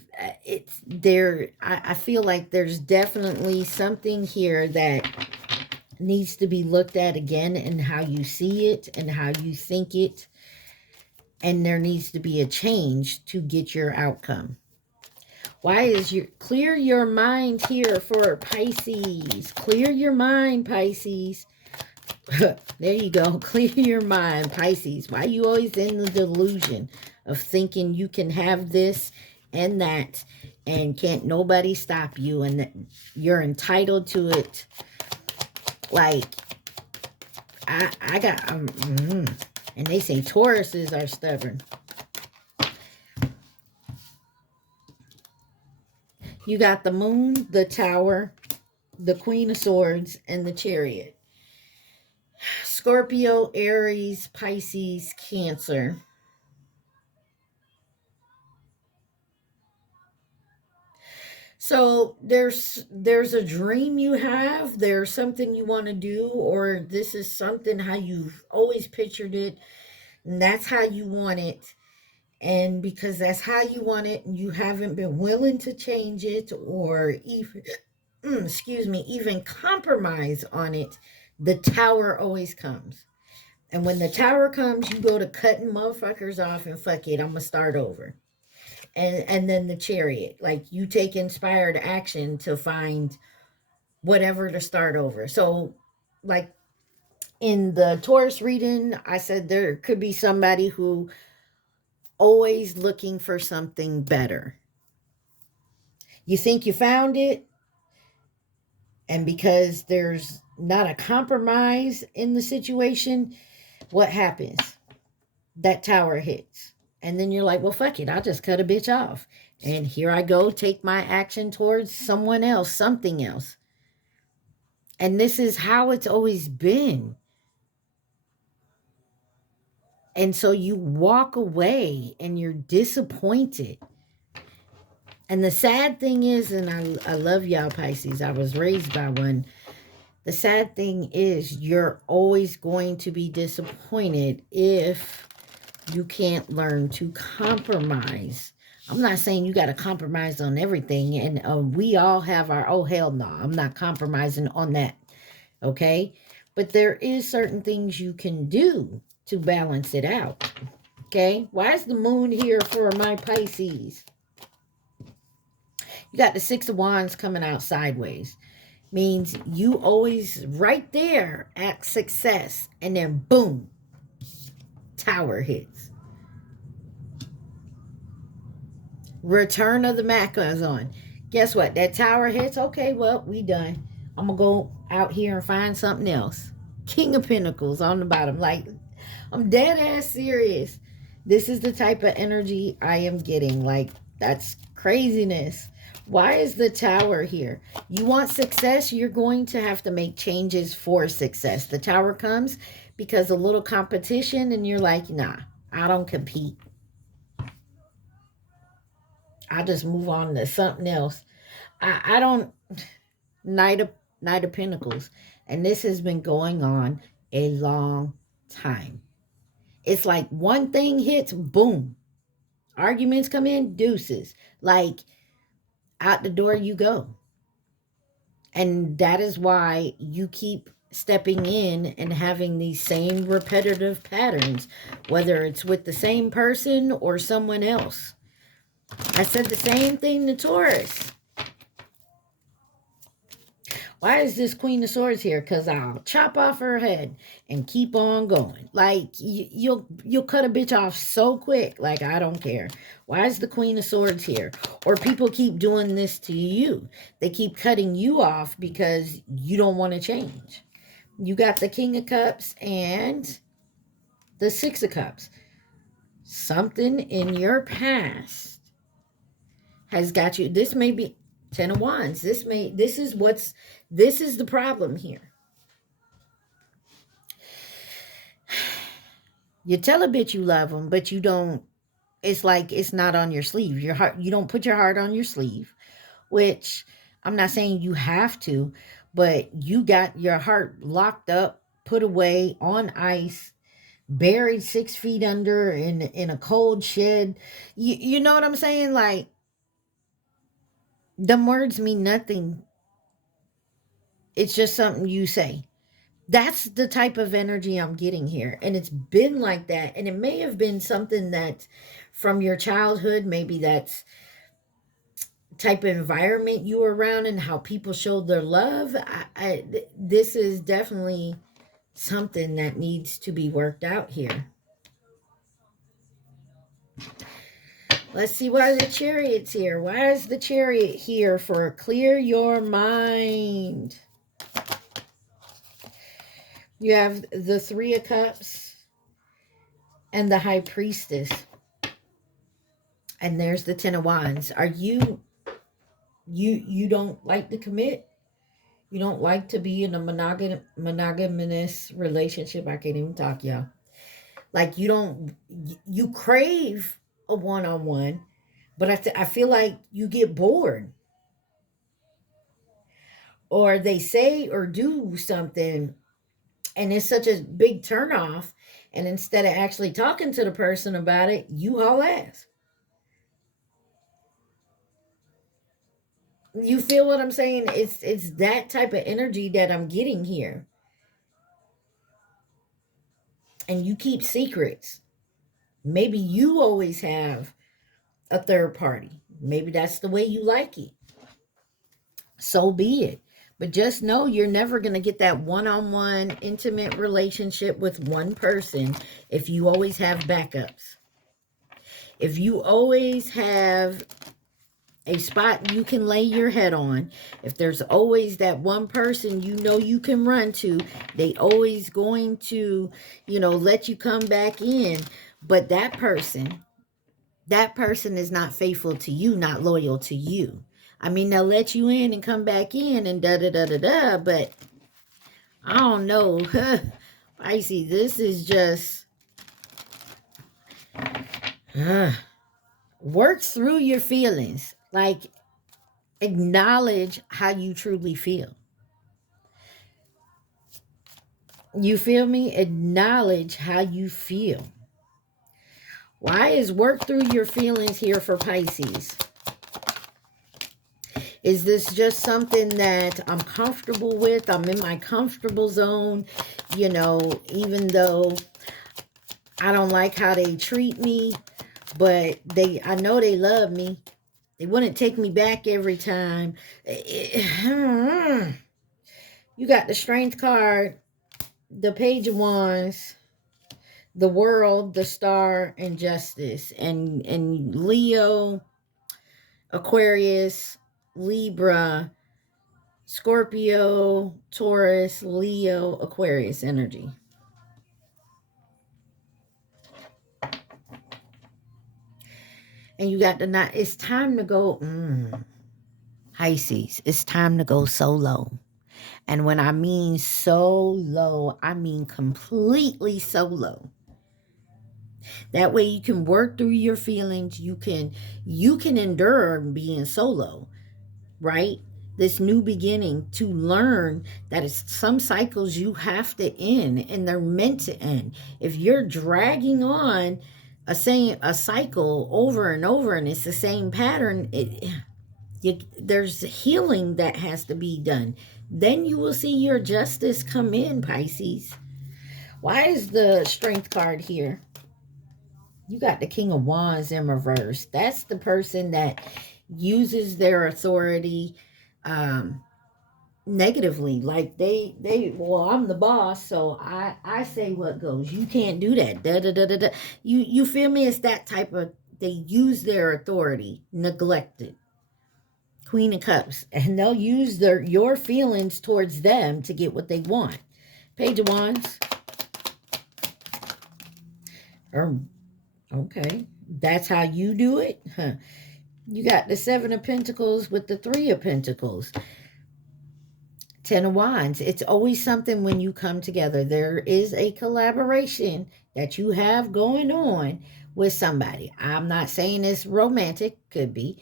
feel like there's definitely something here that needs to be looked at again, and how you see it and how you think it. And there needs to be a change to get your outcome. Why is clear your mind here for Pisces? Clear your mind, Pisces. There you go. Clear your mind, Pisces. Why are you always in the delusion of thinking you can have this and that, and can't nobody stop you, and that you're entitled to it? Like, I got, and they say Tauruses are stubborn. You got the Moon, the Tower, the Queen of Swords, and the Chariot. Scorpio, Aries, Pisces, Cancer. So there's a dream you have, there's something you want to do, or this is something how you've always pictured it, and that's how you want it. And because that's how you want it, and you haven't been willing to change it, or even, excuse me, even compromise on it, the Tower always comes. And when the Tower comes, you go to cutting motherfuckers off and fuck it, I'm going to start over. And then the Chariot, like you take inspired action to find whatever to start over. So like in the Taurus reading, I said there could be somebody who always looking for something better. You think you found it, and because there's not a compromise in the situation, what happens? that tower hits. And then you're like, well, fuck it. I'll just cut a bitch off. And here I go, take my action towards someone else, something else. And this is how it's always been. And so you walk away and you're disappointed. And the sad thing is, and I love y'all Pisces, I was raised by one. The sad thing is you're always going to be disappointed if you can't learn to compromise. I'm not saying you got to compromise on everything. And we all have our, oh, hell no, I'm not compromising on that. Okay? But there is certain things you can do to balance it out. Okay? Why is the moon here for my Pisces? You got the Six of Wands coming out sideways. Means you always right there at success. And then boom, tower hits. Return of the Mac is on. Guess what? That tower hits. Okay, well, we done. I'm going to go out here and find something else. King of Pentacles on the bottom. Like, I'm dead ass serious. This is the type of energy I am getting. Like, that's craziness. Why is the tower here? You want success, you're going to have to make changes for success. The tower comes because a little competition and you're like, nah, I don't compete. I'll just move on to something else. I don't... Knight of Pentacles. And this has been going on a long time. It's like one thing hits, boom. Arguments come in, deuces. Like, out the door you go. And that is why you keep stepping in and having these same repetitive patterns, whether it's with the same person or someone else. I said the same thing to Taurus. Why is this Queen of Swords here? Because I'll chop off her head and keep on going. Like, you'll cut a bitch off so quick. Like, I don't care. Why is the Queen of Swords here? Or people keep doing this to you. They keep cutting you off because you don't want to change. You got the King of Cups and the Six of Cups. Something in your past has got you. This may be Ten of Wands. This is the problem here. You tell a bitch you love them, but you don't. It's like it's not on your sleeve. Your heart. You don't put your heart on your sleeve, which I'm not saying you have to, but you got your heart locked up, put away on ice, buried 6 feet under in a cold shed. You know what I'm saying? Like, them words mean nothing. It's just something you say. That's the type of energy I'm getting here. And it's been like that. And it may have been something that from your childhood, maybe that's type of environment you were around and how people showed their love. This is definitely something that needs to be worked out here. Let's see why the Chariot's here. Why is the Chariot here for clear your mind? You have the Three of Cups and the High Priestess. And there's the Ten of Wands. Are you don't like to commit? You don't like to be in a monogamous relationship? I can't even talk, y'all. Like, you crave a one-on-one, but I feel like you get bored. Or they say or do something and it's such a big turnoff, and instead of actually talking to the person about it, you haul ass. You feel what I'm saying? It's that type of energy that I'm getting here. And you keep secrets. Maybe you always have a third party. Maybe that's the way you like it. So be it. But just know you're never going to get that one-on-one intimate relationship with one person if you always have backups. If you always have a spot you can lay your head on, if there's always that one person you know you can run to, they always going to, let you come back in. But that person is not faithful to you, not loyal to you. I mean, they'll let you in and come back in and da-da-da-da-da, but I don't know. Pisces, this is just... work through your feelings. Like, acknowledge how you truly feel. You feel me? Acknowledge how you feel. Why is work through your feelings here for Pisces? Is this just something that I'm comfortable with? I'm in my comfortable zone, you know, even though I don't like how they treat me, but I know they love me. They wouldn't take me back every time. You got the Strength card, the Page of Wands, the World, the Star, and Justice. And Leo, Aquarius, Libra, Scorpio, Taurus, Leo, Aquarius energy. And you got the night. It's time to go. Pisces, it's time to go solo. And when I mean solo, I mean completely solo. That way you can work through your feelings. You can endure being solo, right? This new beginning, to learn that it's some cycles you have to end, and they're meant to end. If you're dragging on a cycle over and over and it's the same pattern, there's healing that has to be done. Then you will see your justice come in, Pisces. Why is the Strength card here? You got the King of Wands in reverse. That's the person that uses their authority negatively. Like well, I'm the boss, so I say what goes. You can't do that. Da, da, da, da, da. You feel me? It's that type of, they use their authority, neglected. Queen of Cups. And they'll use your feelings towards them to get what they want. Page of Wands. Okay. That's how you do it? Huh. You got the Seven of Pentacles with the Three of Pentacles. Ten of Wands. It's always something when you come together. There is a collaboration that you have going on with somebody. I'm not saying it's romantic. Could be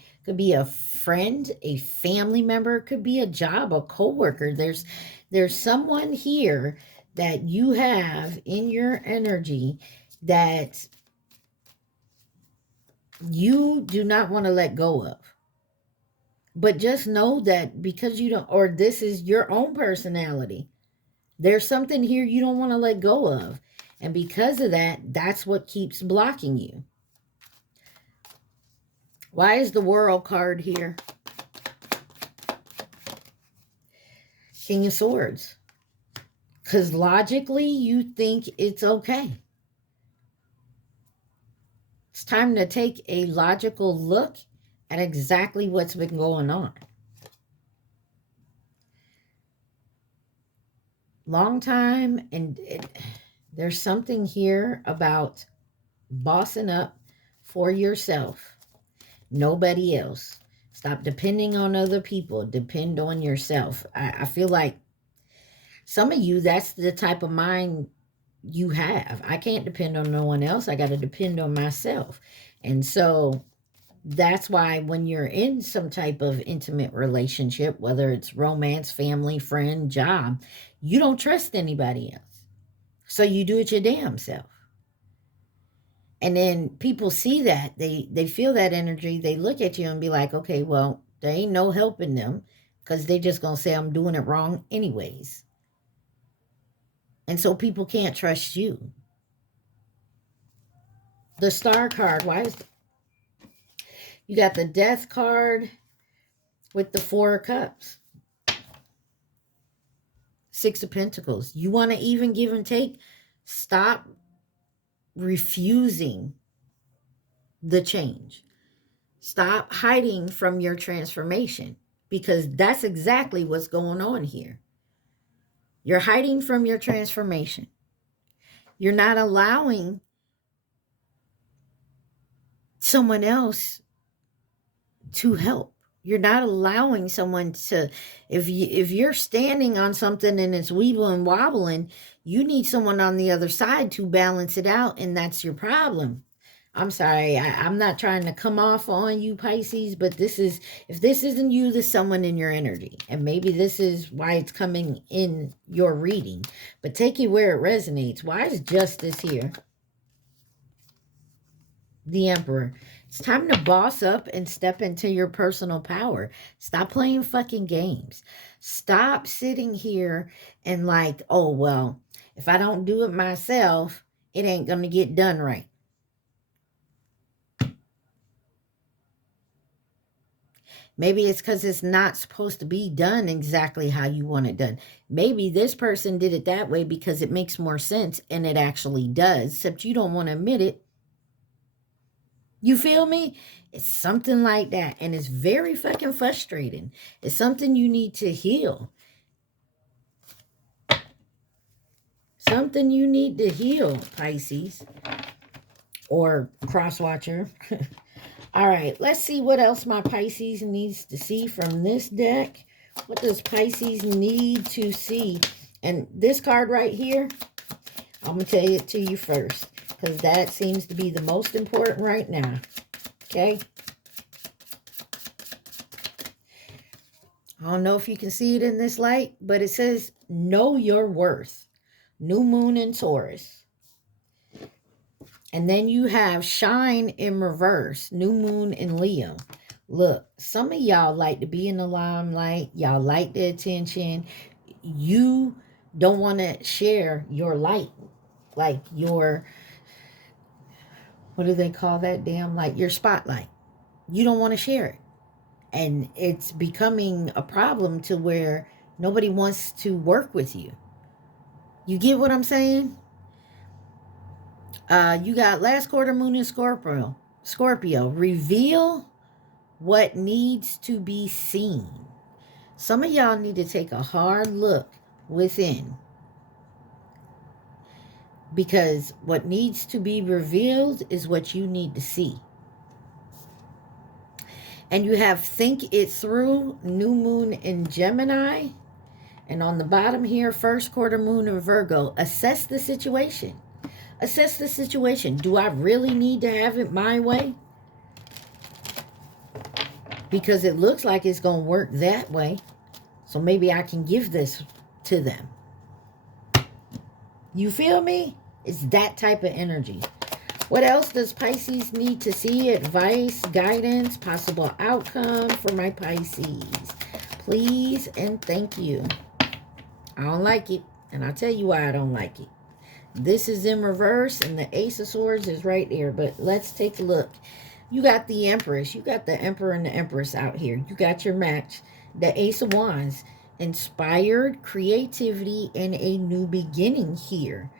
a friend, a family member, could be a job, a co-worker. There's someone here that you have in your energy that you do not want to let go of. But just know that because you don't, or this is your own personality, there's something here you don't want to let go of. And because of that, that's what keeps blocking you. Why is the World card here? King of Swords. Because logically, you think it's okay. It's time to take a logical look at exactly what's been going on. Long time, and there's something here about bossing up for yourself. Nobody else. Stop depending on other people. Depend on yourself. I feel like some of you, that's the type of mind you have. I can't depend on no one else. I got to depend on myself. And so that's why when you're in some type of intimate relationship, whether it's romance, family, friend, job, you don't trust anybody else. So you do it your damn self. And then people see that. They feel that energy. They look at you and be like, okay, well, there ain't no helping them because they just going to say I'm doing it wrong anyways. And so people can't trust you. The Star card, why is you got the Death card with the Four of Cups. Six of Pentacles. You want to even give and take? Stop refusing the change. Stop hiding from your transformation, because that's exactly what's going on here. You're hiding from your transformation. You're not allowing someone else to help. You're not allowing someone to, if you're standing on something and it's weebling wobbling, you need someone on the other side to balance it out, and that's your problem. I'm sorry, I'm not trying to come off on you, Pisces, but this is, if this isn't you, there's someone in your energy. And maybe this is why it's coming in your reading. But take it where it resonates. Why is justice here? The Emperor. It's time to boss up and step into your personal power. Stop playing fucking games. Stop sitting here and like, oh, well, if I don't do it myself, it ain't going to get done right. Maybe it's because it's not supposed to be done exactly how you want it done. Maybe this person did it that way because it makes more sense, and it actually does, except you don't want to admit it. You feel me? It's something like that, and it's very fucking frustrating. It's something you need to heal. Something you need to heal, Pisces. Or cross-watcher. All right, let's see what else my Pisces needs to see from this deck. What does Pisces need to see? And this card right here, I'm going to tell it to you first, because that seems to be the most important right now. Okay? I don't know if you can see it in this light, but it says, know your worth. New moon in Taurus. And then you have shine in reverse, new moon in Leo. Look, some of y'all like to be in the limelight. Y'all like the attention. You don't want to share your light. Like your, what do they call that damn light? Your spotlight. You don't want to share it. And it's becoming a problem to where nobody wants to work with you. You get what I'm saying? You got last quarter moon in Scorpio. Reveal what needs to be seen. Some of y'all need to take a hard look within. Because what needs to be revealed is what you need to see. And you have think it through, new moon in Gemini. And on the bottom here, first quarter moon in Virgo. Assess the situation. Assess the situation. Do I really need to have it my way? Because it looks like it's going to work that way. So maybe I can give this to them. You feel me? It's that type of energy. What else does Pisces need to see? Advice, guidance, possible outcome for my Pisces. Please and thank you. I don't like it. And I'll tell you why I don't like it. This is in reverse, and the Ace of Swords is right there. But let's take a look. You got the Empress. You got the Emperor and the Empress out here. You got your match. The Ace of Wands. Inspired creativity and a new beginning here.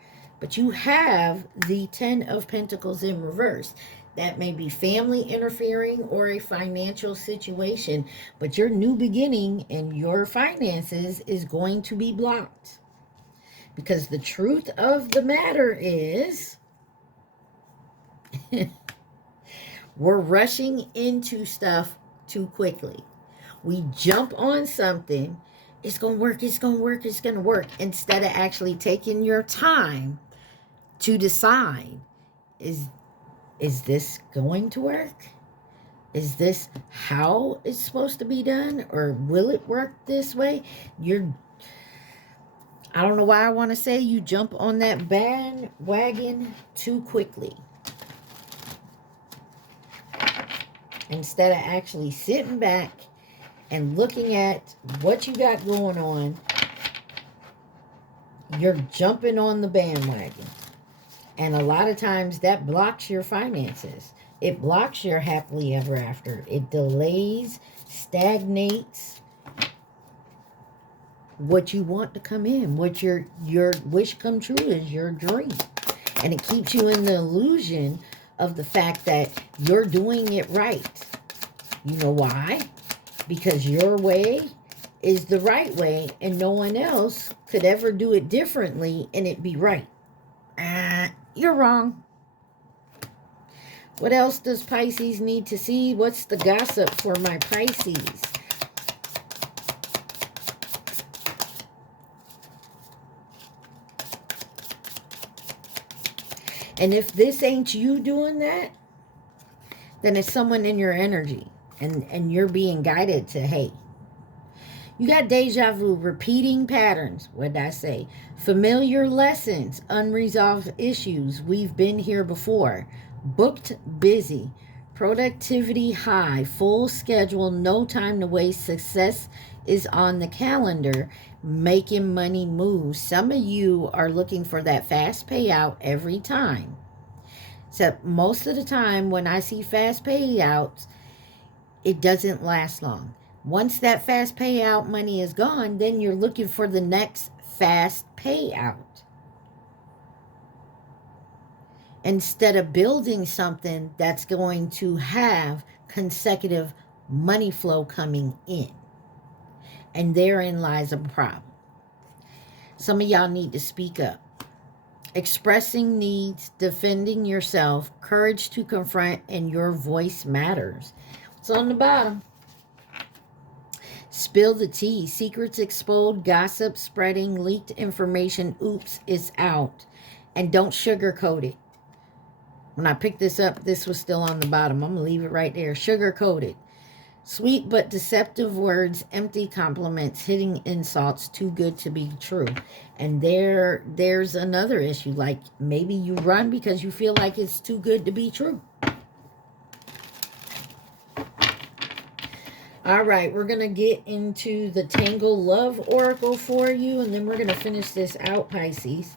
But you have the Ten of Pentacles in reverse. That may be family interfering or a financial situation. But your new beginning and your finances is going to be blocked. Because the truth of the matter is, we're rushing into stuff too quickly. We jump on something, it's going to work, it's going to work, it's going to work, instead of actually taking your time to decide, is this going to work? Is this how it's supposed to be done? Or will it work this way? I don't know why I want to say you jump on that bandwagon too quickly. Instead of actually sitting back and looking at what you got going on, you're jumping on the bandwagon. And a lot of times that blocks your finances. It blocks your happily ever after. It delays, stagnates what you want to come in, what your wish come true is, your dream. And it keeps you in the illusion of the fact that you're doing it right. You know why? Because your way is the right way, and no one else could ever do it differently and it be right. You're wrong. What else does Pisces need to see? What's the gossip for my Pisces? And if this ain't you doing that, then it's someone in your energy. And you're being guided to, hey, you got deja vu, repeating patterns. What did I say? Familiar lessons, unresolved issues. We've been here before. Booked, busy. Productivity high. Full schedule. No time to waste. Success is on the calendar. Making money move. Some of you are looking for that fast payout every time. Except most of the time when I see fast payouts, it doesn't last long. Once that fast payout money is gone, then you're looking for the next fast payout. Instead of building something that's going to have consecutive money flow coming in. And therein lies a problem. Some of y'all need to speak up. Expressing needs, defending yourself, courage to confront, and your voice matters. It's on the bottom. Spill the tea. Secrets exposed, gossip spreading, leaked information. Oops, it's out. And don't sugarcoat it. When I picked this up, this was still on the bottom. I'm going to leave it right there. Sugarcoat it. Sweet but deceptive words, empty compliments, hitting insults, too good to be true. And there's another issue. Like maybe you run because you feel like it's too good to be true. All right, we're going to get into the Tangle Love Oracle for you, and then we're going to finish this out, Pisces.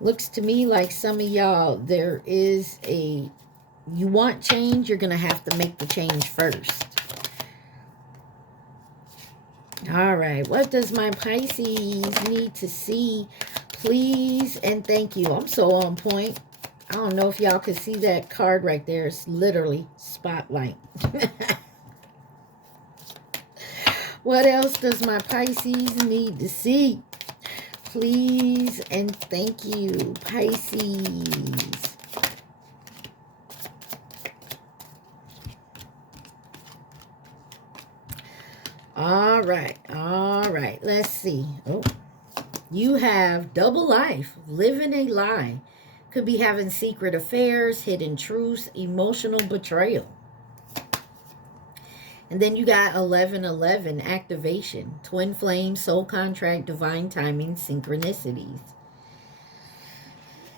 Looks to me like some of y'all, you want change, you're going to have to make the change first. All right, what does my Pisces need to see? Please and thank you. I'm so on point. I don't know if y'all can see that card right there. It's literally spotlight. What else does my Pisces need to see? Please and thank you, Pisces. All right. Let's see. Oh, you have double life, living a lie. Could be having secret affairs, hidden truths, emotional betrayal. And then you got 1111, activation, twin flame, soul contract, divine timing, synchronicities.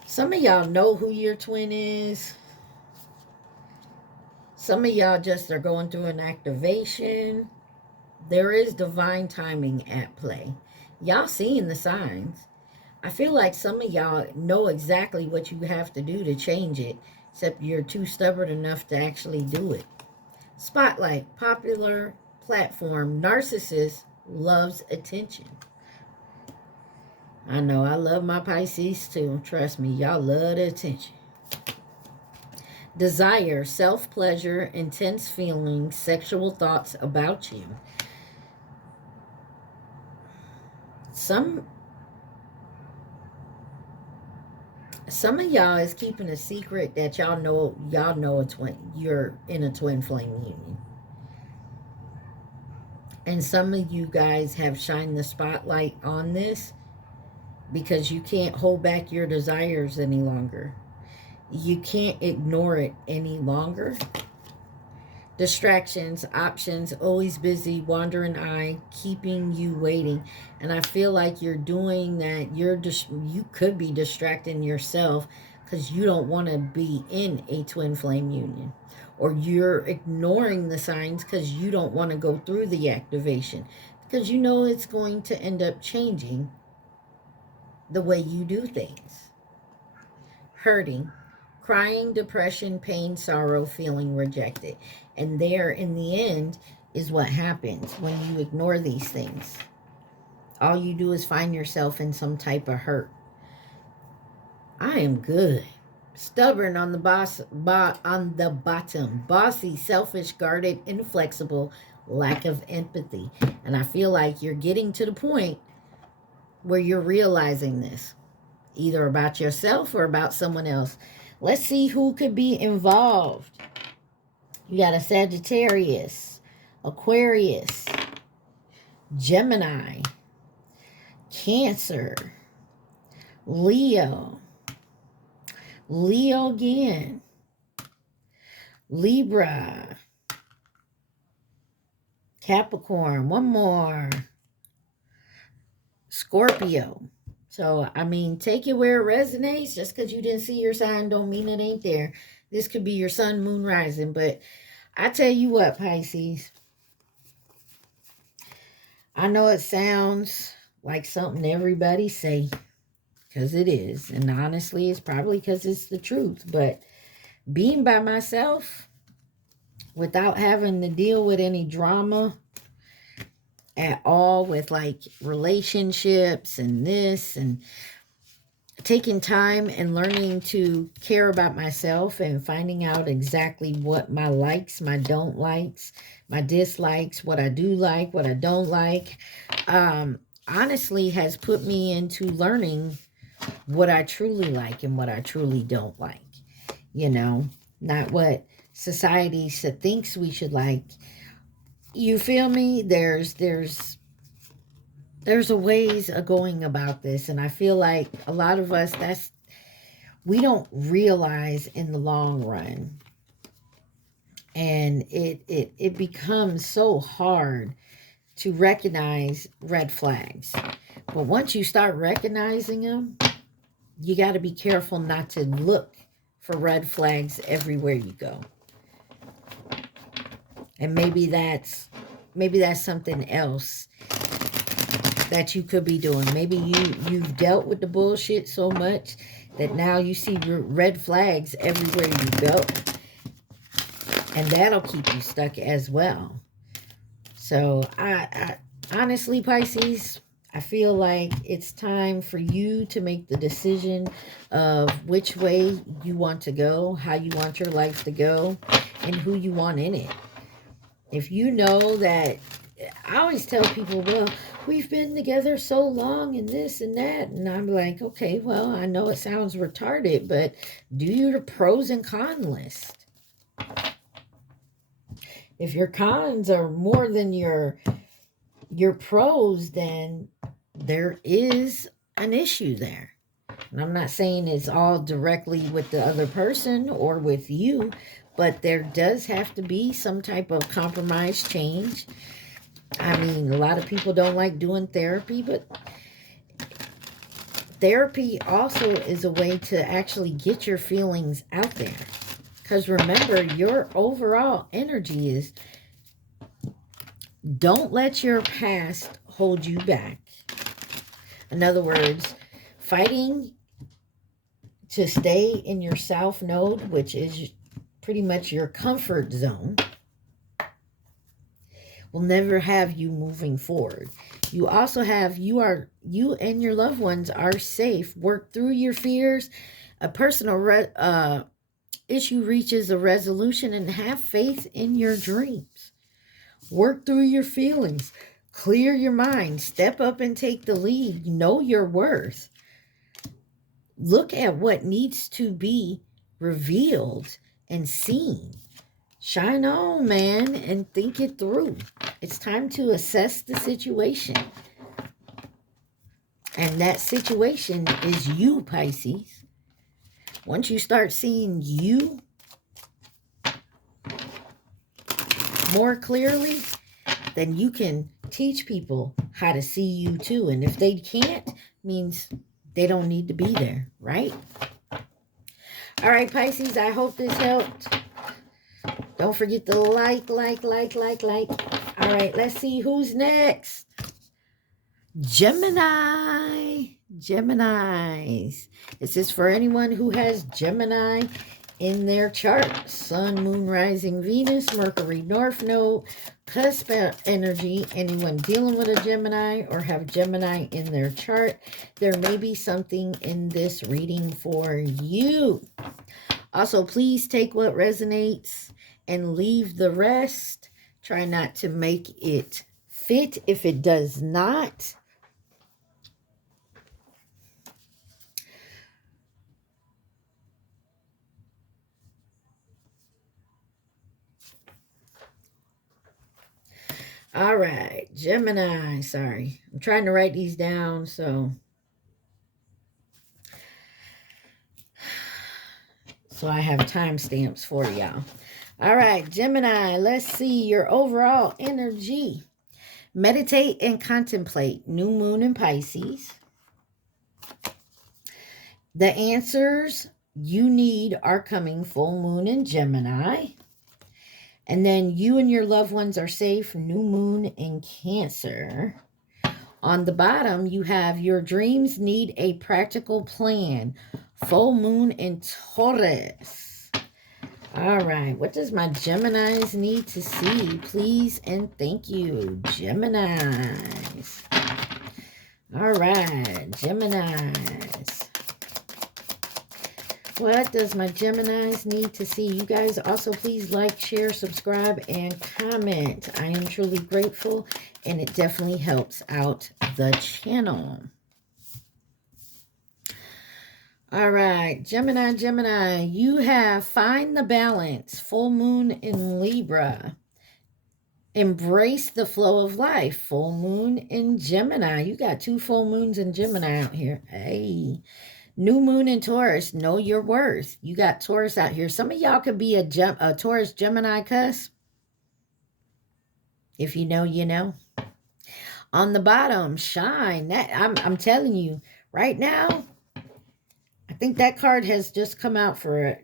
Some of y'all know who your twin is. Some of y'all just are going through an activation. There is divine timing at play. Y'all seeing the signs. I feel like some of y'all know exactly what you have to do to change it, except you're too stubborn enough to actually do it. Spotlight, popular platform, narcissist loves attention. I know, I love my Pisces too. Trust me, y'all love the attention. Desire, self-pleasure, intense feelings, sexual thoughts about you. Some of y'all is keeping a secret that y'all know a twin. You're in a twin flame union. And some of you guys have shined the spotlight on this because you can't hold back your desires any longer. You can't ignore it any longer. Distractions, options, always busy, wandering eye, keeping you waiting. And I feel like you're doing that. You could be distracting yourself because you don't want to be in a twin flame union. Or you're ignoring the signs because you don't want to go through the activation. Because you know it's going to end up changing the way you do things. Hurting. Crying, depression, pain, sorrow, feeling rejected. And there, in the end, is what happens when you ignore these things. All you do is find yourself in some type of hurt. I am good. Stubborn on the bottom. Bossy, selfish, guarded, inflexible, lack of empathy. And I feel like you're getting to the point where you're realizing this. Either about yourself or about someone else. Let's see who could be involved. You got a Sagittarius, Aquarius, Gemini, Cancer, Leo, Leo again, Libra, Capricorn, one more, Scorpio. So, I mean, take it where it resonates. Just because you didn't see your sign don't mean it ain't there. This could be your sun, moon, rising. But I tell you what, Pisces, I know it sounds like something everybody say, because it is. And honestly, it's probably because it's the truth. But being by myself, without having to deal with any drama at all, with like relationships and this, and taking time and learning to care about myself and finding out exactly what my likes, my don't likes, my dislikes, what I do like, what I don't like, honestly has put me into learning what I truly like and what I truly don't like. You know, not what society thinks we should like. You feel me? There's a ways of going about this, and I feel like a lot of us, we don't realize in the long run, and it becomes so hard to recognize red flags. But once you start recognizing them, you got to be careful not to look for red flags everywhere you go. And maybe that's something else that you could be doing. Maybe you've dealt with the bullshit so much that now you see red flags everywhere you go. And that'll keep you stuck as well. So I honestly, Pisces, I feel like it's time for you to make the decision of which way you want to go, how you want your life to go, and who you want in it. If you know that, I always tell people, well, we've been together so long and this and that. And I'm like, okay, well, I know it sounds retarded, but do your pros and cons list. If your cons are more than your pros, then there is an issue there. And I'm not saying it's all directly with the other person or with you, but there does have to be some type of compromise change. I mean, a lot of people don't like doing therapy, but therapy also is a way to actually get your feelings out there. Because remember, your overall energy is, don't let your past hold you back. In other words, fighting to stay in your south node, which is pretty much your comfort zone, will never have you moving forward. You also have, you and your loved ones are safe. Work through your fears. A personal issue reaches a resolution, and have faith in your dreams. Work through your feelings. Clear your mind. Step up and take the lead. Know your worth. Look at what needs to be revealed and seen. Shine on, man, and think it through. It's time to assess the situation. And that situation is you, Pisces. Once you start seeing you more clearly, then you can teach people how to see you too. And if they can't, means they don't need to be there, right? All right, Pisces, I hope this helped. Don't forget to like. All right, let's see who's next. Gemini. Geminis. This is for anyone who has Gemini in their chart. Sun, Moon, Rising, Venus, Mercury, North Node, cusp energy. Anyone dealing with a Gemini or have Gemini in their chart, there may be something in this reading for you. Also, please take what resonates and leave the rest. Try not to make it fit if it does not. All right, Gemini. Sorry, I'm trying to write these down so I have timestamps for y'all. All right, Gemini, let's see your overall energy. Meditate and contemplate. New moon in Pisces. The answers you need are coming. Full moon in Gemini. And then you and your loved ones are safe. New moon in Cancer. On the bottom, you have your dreams need a practical plan. Full moon in Taurus. All right. What does my Geminis need to see? Please and thank you, Geminis. All right, Geminis. What does my Geminis need to see? You guys also please like, share, subscribe, and comment. I am truly grateful, and it definitely helps out the channel. All right, Gemini, Gemini, you have find the balance. Full moon in Libra. Embrace the flow of life. Full moon in Gemini. You got 2 full moons in Gemini out here. Hey. New moon in Taurus. Know your worth. You got Taurus out here. Some of y'all could be a Taurus Gemini cuss. If you know, you know. On the bottom, shine. That I'm telling you, right now, I think that card has just come out for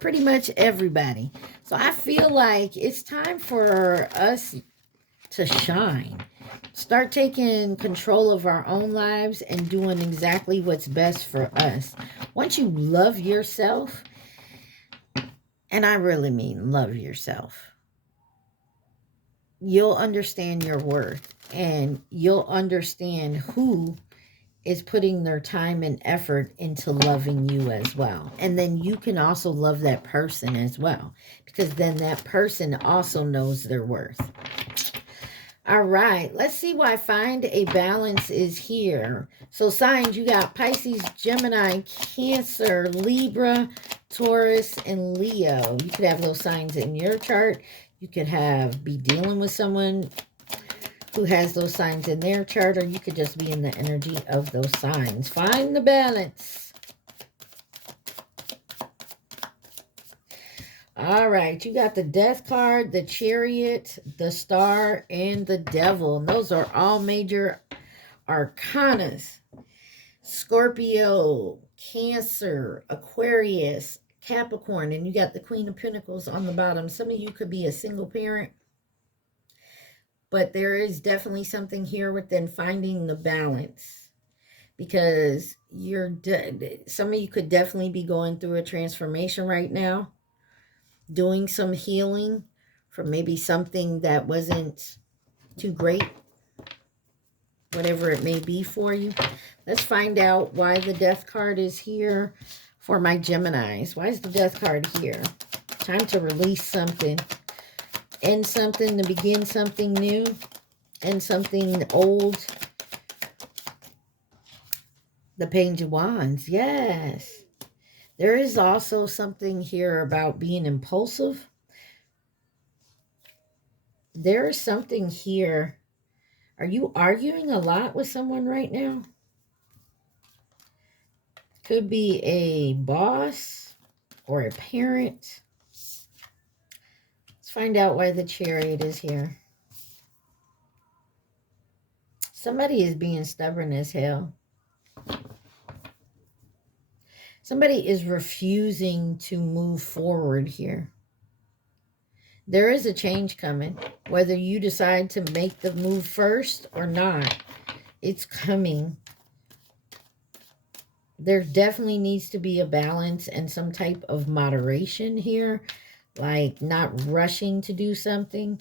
pretty much everybody. So I feel like it's time for us to shine. Start taking control of our own lives and doing exactly what's best for us. Once you love yourself, and I really mean love yourself, you'll understand your worth, and you'll understand who is putting their time and effort into loving you as well. And then you can also love that person as well, because then that person also knows their worth. All right, let's see why find a balance is here. So signs, you got Pisces, Gemini, Cancer, Libra, Taurus, and Leo. You could have those signs in your chart. You could be dealing with someone who has those signs in their chart, or you could just be in the energy of those signs. Find the balance. All right, you got the Death card, the Chariot, the Star, and the Devil. And those are all major arcanas. Scorpio, Cancer, Aquarius, Capricorn, and you got the Queen of Pentacles on the bottom. Some of you could be a single parent, but there is definitely something here within finding the balance, because some of you could definitely be going through a transformation right now, doing some healing from maybe something that wasn't too great, whatever it may be for you. Let's find out why the Death card is here for my Geminis. Why is the Death card here? Time to release something, end something, to begin something new, end something old. The Page of Wands, yes. There is also something here about being impulsive. There is something here. Are you arguing a lot with someone right now? Could be a boss or a parent. Let's find out why the Chariot is here. Somebody is being stubborn as hell. Somebody is refusing to move forward here. There is a change coming. Whether you decide to make the move first or not, it's coming. There definitely needs to be a balance and some type of moderation here. Like not rushing to do something.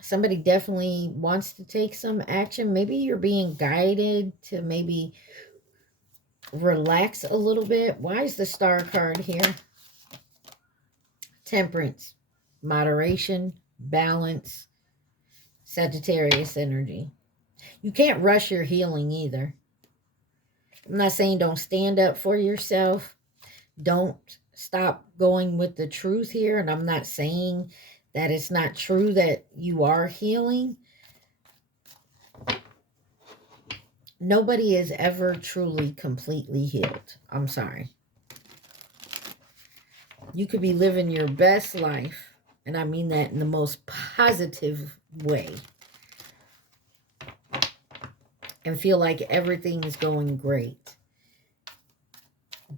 Somebody definitely wants to take some action. Maybe you're being guided to maybe relax a little bit. Why is the Star card here? Temperance, moderation, balance, Sagittarius energy. You can't rush your healing either. I'm not saying don't stand up for yourself. Don't stop going with the truth here. And I'm not saying that it's not true that you are healing. Nobody is ever truly completely healed. I'm sorry. You could be living your best life, and I mean that in the most positive way, and feel like everything is going great.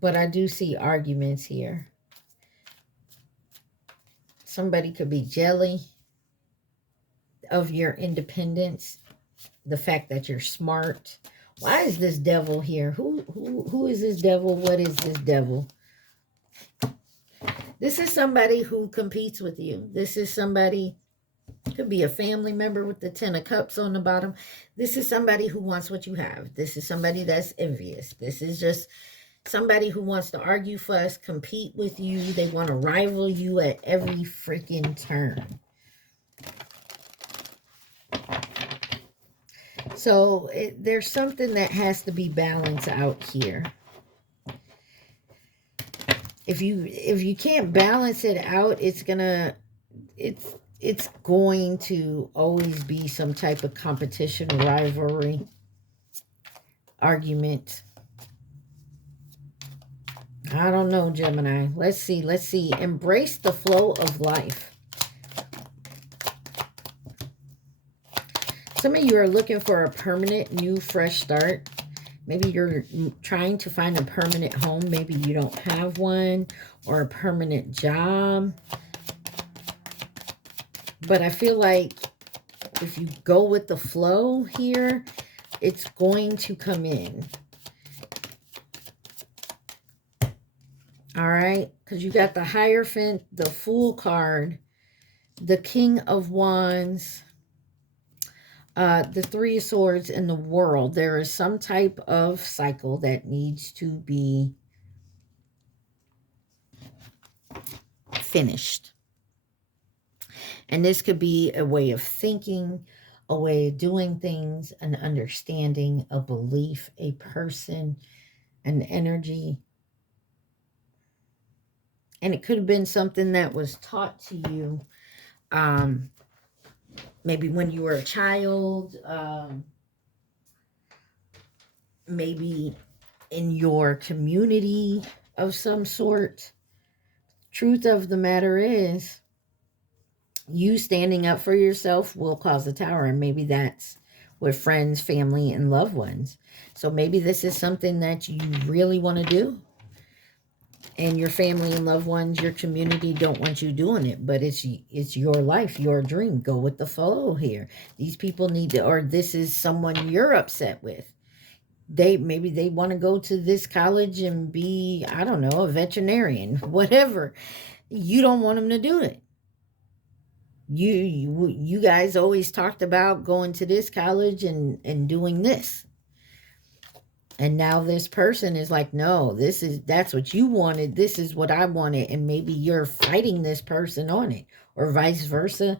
But I do see arguments here. Somebody could be jelly of your independence, the fact that you're smart. Why is this devil here? Who is this devil? What is this devil? This is somebody who competes with you. This is somebody, could be a family member with the 10 of cups on the bottom. This is somebody who wants what you have. This is somebody that's envious. This is just somebody who wants to argue, fuss, compete with you. They want to rival you at every freaking turn. So there's something that has to be balanced out here. If you can't balance it out, it's going to always be some type of competition, rivalry, argument. I don't know, Gemini. Let's see. Embrace the flow of life. Some of you are looking for a permanent, new, fresh start. Maybe you're trying to find a permanent home. Maybe you don't have one, or a permanent job. But I feel like if you go with the flow here, it's going to come in. All right? Because you got the Hierophant, the Fool card, the King of Wands, the Three of Swords, in the World. There is some type of cycle that needs to be finished. And this could be a way of thinking, a way of doing things, an understanding, a belief, a person, an energy. And it could have been something that was taught to you maybe when you were a child, maybe in your community of some sort. Truth of the matter is, you standing up for yourself will cause a tower, and maybe that's with friends, family, and loved ones. So maybe this is something that you really want to do, and your family and loved ones, your community don't want you doing it, but it's your life, your dream. Go with the flow here. These people need to, or this is someone you're upset with. Maybe they want to go to this college and be, I don't know, a veterinarian, whatever. You don't want them to do it. You guys always talked about going to this college and doing this. And now this person is like, no, that's what you wanted. This is what I wanted. And maybe you're fighting this person on it, or vice versa.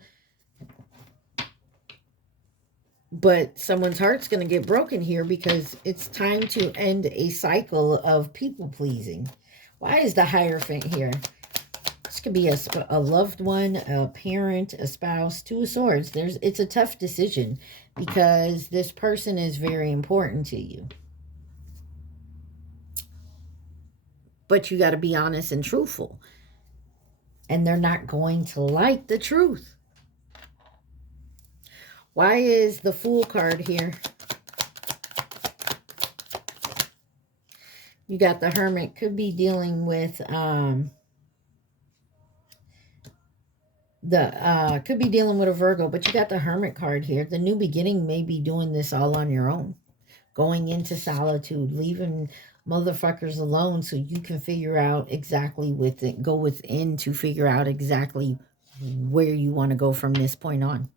But someone's heart's going to get broken here, because it's time to end a cycle of people pleasing. Why is the Hierophant here? This could be a loved one, a parent, a spouse. Two of Swords. It's a tough decision, because this person is very important to you. But you got to be honest and truthful. And they're not going to like the truth. Why is the Fool card here? You got the Hermit. Could be dealing with could be dealing with a Virgo, but you got the Hermit card here. The new beginning may be doing this all on your own. Going into solitude, leaving motherfuckers alone so you can figure out exactly go within to figure out exactly where you want to go from this point on.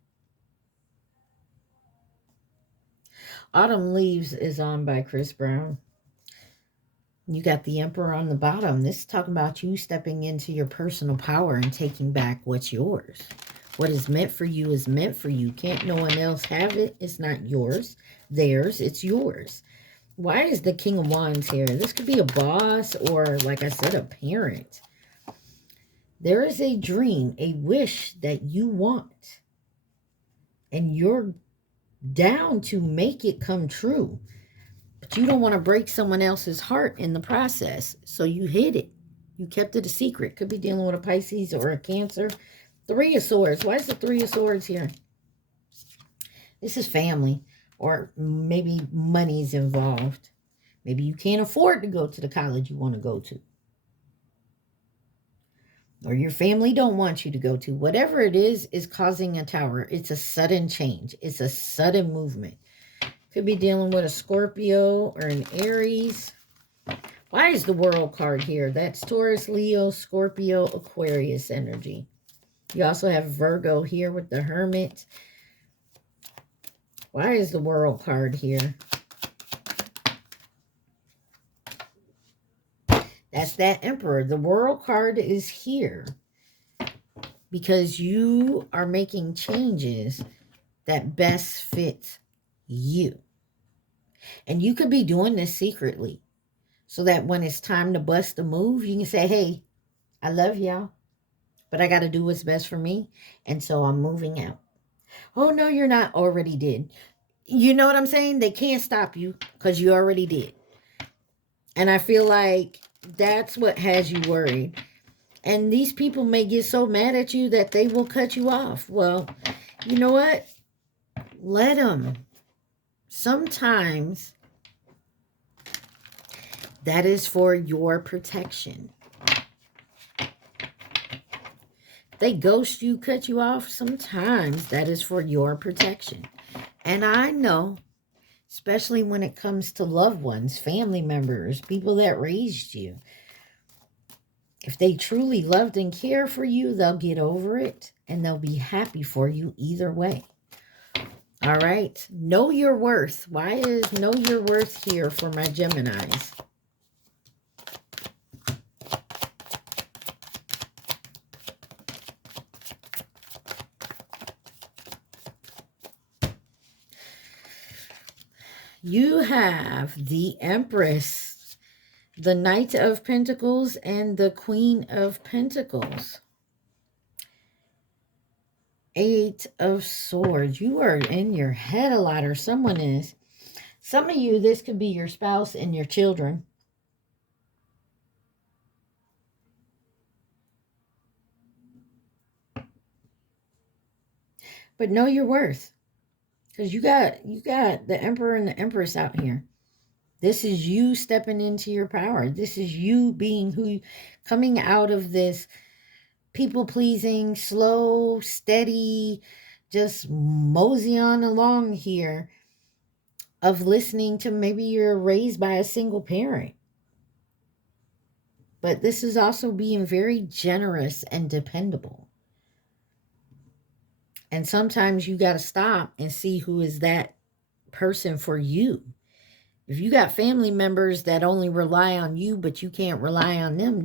Autumn Leaves is on by Chris Brown. You got the Emperor on the bottom. This is talking about you stepping into your personal power and taking back what's yours. What is meant for you is meant for you. Can't no one else have it. It's not yours. Theirs. It's yours. Why is the King of Wands here? This could be a boss, or, like I said, a parent. There is a dream, a wish that you want, and you're down to make it come true. But you don't want to break someone else's heart in the process, so you hid it. You kept it a secret. Could be dealing with a Pisces or a Cancer. Three of Swords. Why is the Three of Swords here? This is family, or maybe money's involved. Maybe you can't afford to go to the college you want to go to. Or your family don't want you to go to. Whatever it is causing a Tower. It's a sudden change. It's a sudden movement. Could be dealing with a Scorpio or an Aries. Why is the World card here? That's Taurus, Leo, Scorpio, Aquarius energy. You also have Virgo here with the Hermit. Why is the World card here? That's that Emperor. The World card is here because you are making changes that best fit you. And you could be doing this secretly so that when it's time to bust a move, you can say, hey, I love y'all, but I got to do what's best for me. And so I'm moving out. Oh, no, you're not. Already did. You know what I'm saying? They can't stop you because you already did. And I feel like that's what has you worried. And these people may get so mad at you that they will cut you off. Well, you know what? Let them. Sometimes that is for your protection. They ghost you, cut you off. Sometimes that is for your protection. And I know, especially when it comes to loved ones, family members, people that raised you. If they truly loved and care for you, they'll get over it and they'll be happy for you either way. All right. Know your worth. Why is know your worth here for my Geminis? You have the Empress, the Knight of Pentacles, and the Queen of Pentacles. Eight of Swords. You are in your head a lot, or someone is. Some of you, this could be your spouse and your children. But know your worth. Because you got the Emperor and the Empress out here. This is you stepping into your power. This is you being who, coming out of this people-pleasing, slow, steady, just mosey on along here of listening to maybe you're raised by a single parent. But this is also being very generous and dependable. And sometimes you got to stop and see who is that person for you. If you got family members that only rely on you, but you can't rely on them,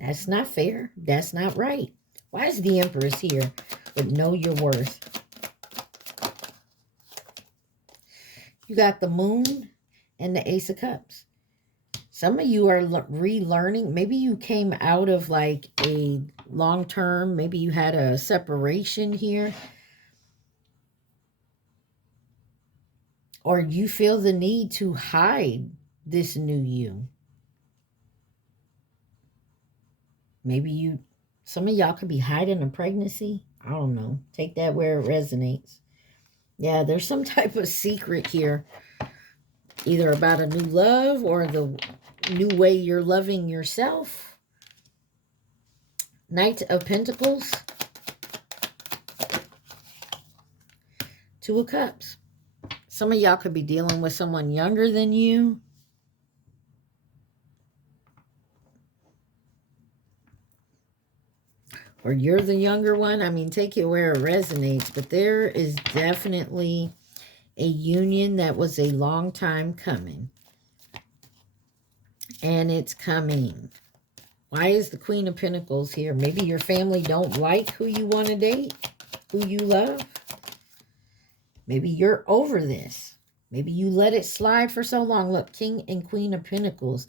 that's not fair. That's not right. Why is the Empress here with know your worth? You got the Moon and the Ace of Cups. Some of you are relearning. Maybe you came out of like a long term. Maybe you had a separation here. Or you feel the need to hide this new you. Maybe some of y'all could be hiding a pregnancy. I don't know. Take that where it resonates. Yeah, there's some type of secret here. Either about a new love or the new way you're loving yourself. Knight of Pentacles. Two of Cups. Some of y'all could be dealing with someone younger than you. Or you're the younger one. I mean, take it where it resonates. But there is definitely a union that was a long time coming. And it's coming. Why is the Queen of Pentacles here? Maybe your family don't like who you want to date, who you love. Maybe you're over this. Maybe you let it slide for so long. Look, King and Queen of Pentacles.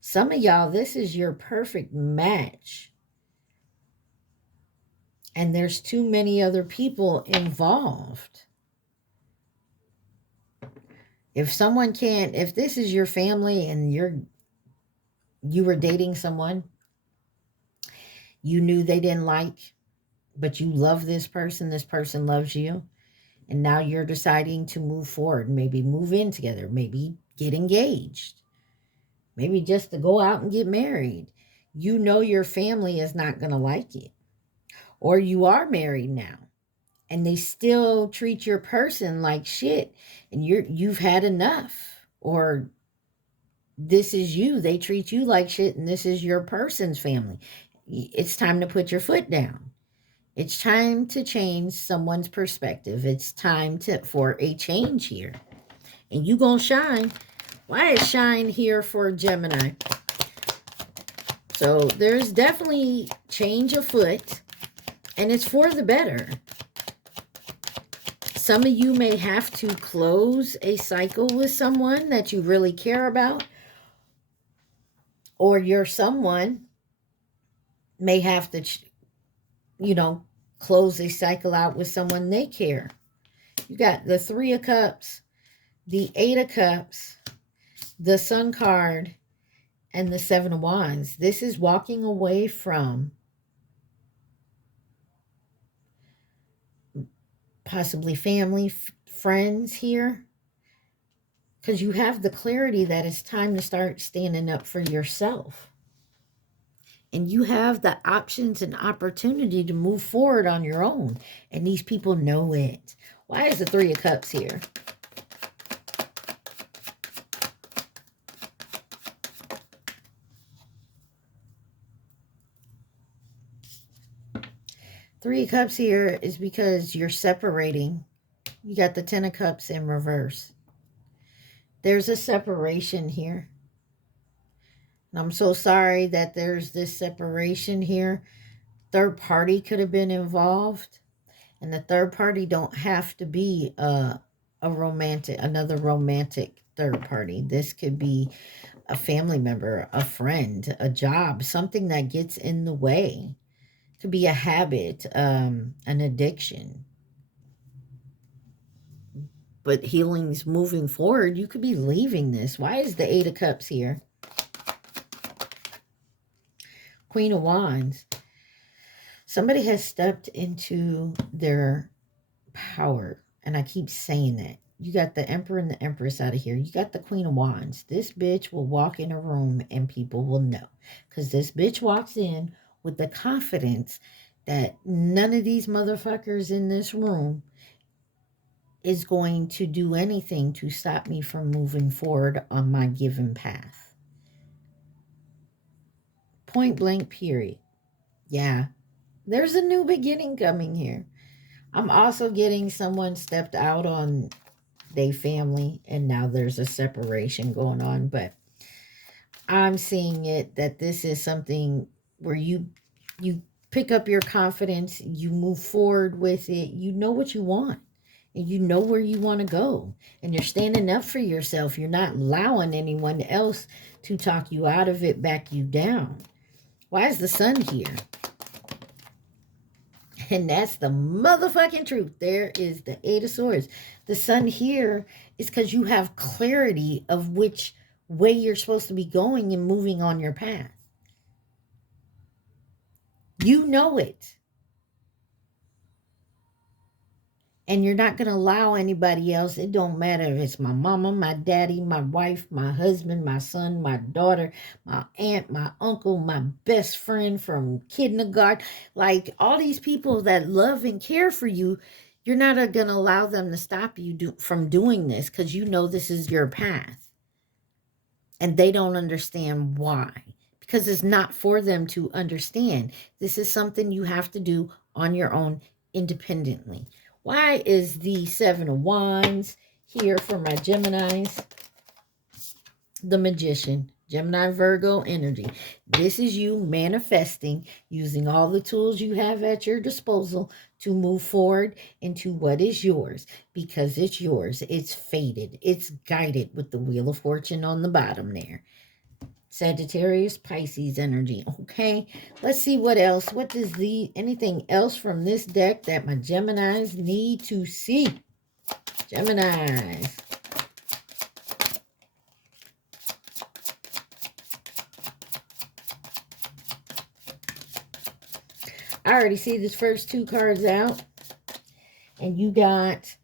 Some of y'all, this is your perfect match. And there's too many other people involved. If someone can't, if this is your family and you were dating someone you knew they didn't like, but you love this person loves you, and now you're deciding to move forward, maybe move in together, maybe get engaged, maybe just to go out and get married. You know your family is not going to like it. Or you are married now and they still treat your person like shit, and you've had enough. Or this is you, they treat you like shit, and this is your person's family. It's time to put your foot down. It's time to change someone's perspective. It's time for a change here. And you gonna shine. Why is shine here for Gemini? So there's definitely change afoot, and it's for the better. Some of you may have to close a cycle with someone that you really care about, or your someone may have to, close a cycle out with someone they care. You got the Three of Cups, the Eight of Cups, the Sun card, and the Seven of Wands. This is walking away from possibly family, friends here, because you have the clarity that it's time to start standing up for yourself. And you have the options and opportunity to move forward on your own. And these people know it. Why is the Three of Cups here? Three of Cups here is because you're separating. You got the Ten of Cups in reverse. There's a separation here. And I'm so sorry that there's this separation here. Third party could have been involved. And the third party don't have to be another romantic third party. This could be a family member, a friend, a job, something that gets in the way. It could be a habit, an addiction. But healing's moving forward. You could be leaving this. Why is the Eight of Cups here? Queen of Wands. Somebody has stepped into their power. And I keep saying that. You got the Emperor and the Empress out of here. You got the Queen of Wands. This bitch will walk in a room and people will know. Because this bitch walks in with the confidence that none of these motherfuckers in this room is going to do anything to stop me from moving forward on my given path. Point blank, period. Yeah. There's a new beginning coming here. I'm also getting someone stepped out on their family, and now there's a separation going on. But I'm seeing it that this is something where you pick up your confidence, you move forward with it, you know what you want, and you know where you want to go, and you're standing up for yourself. You're not allowing anyone else to talk you out of it, back you down. Why is the Sun here? And that's the motherfucking truth. There is the Eight of Swords. The Sun here is because you have clarity of which way you're supposed to be going and moving on your path. You know it. And you're not going to allow anybody else. It don't matter if it's my mama, my daddy, my wife, my husband, my son, my daughter, my aunt, my uncle, my best friend from kindergarten. Like all these people that love and care for you, you're not going to allow them to stop you from doing this, because you know this is your path. And they don't understand why. Because it's not for them to understand. This is something you have to do on your own independently. Why is the Seven of Wands here for my Geminis? The Magician, Gemini, Virgo energy. This is you manifesting, using all the tools you have at your disposal to move forward into what is yours. Because it's yours. It's fated. It's guided with the Wheel of Fortune on the bottom there. Sagittarius, Pisces energy. Okay, let's see what else. What does anything else from this deck that my Geminis need to see? Geminis. I already see this first two cards out. And you got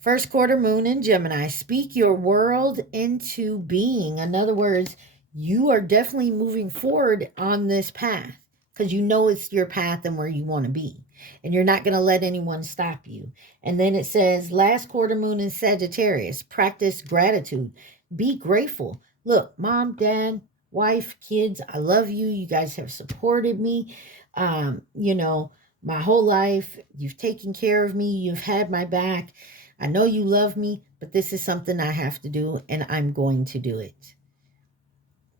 first quarter moon in Gemini. Speak your world into being. In other words, you are definitely moving forward on this path because you know it's your path and where you want to be. And you're not going to let anyone stop you. And then it says, last quarter moon in Sagittarius. Practice gratitude. Be grateful. Look, mom, dad, wife, kids, I love you. You guys have supported me. You know, my whole life. You've taken care of me. You've had my back. I know you love me, but this is something I have to do, and I'm going to do it.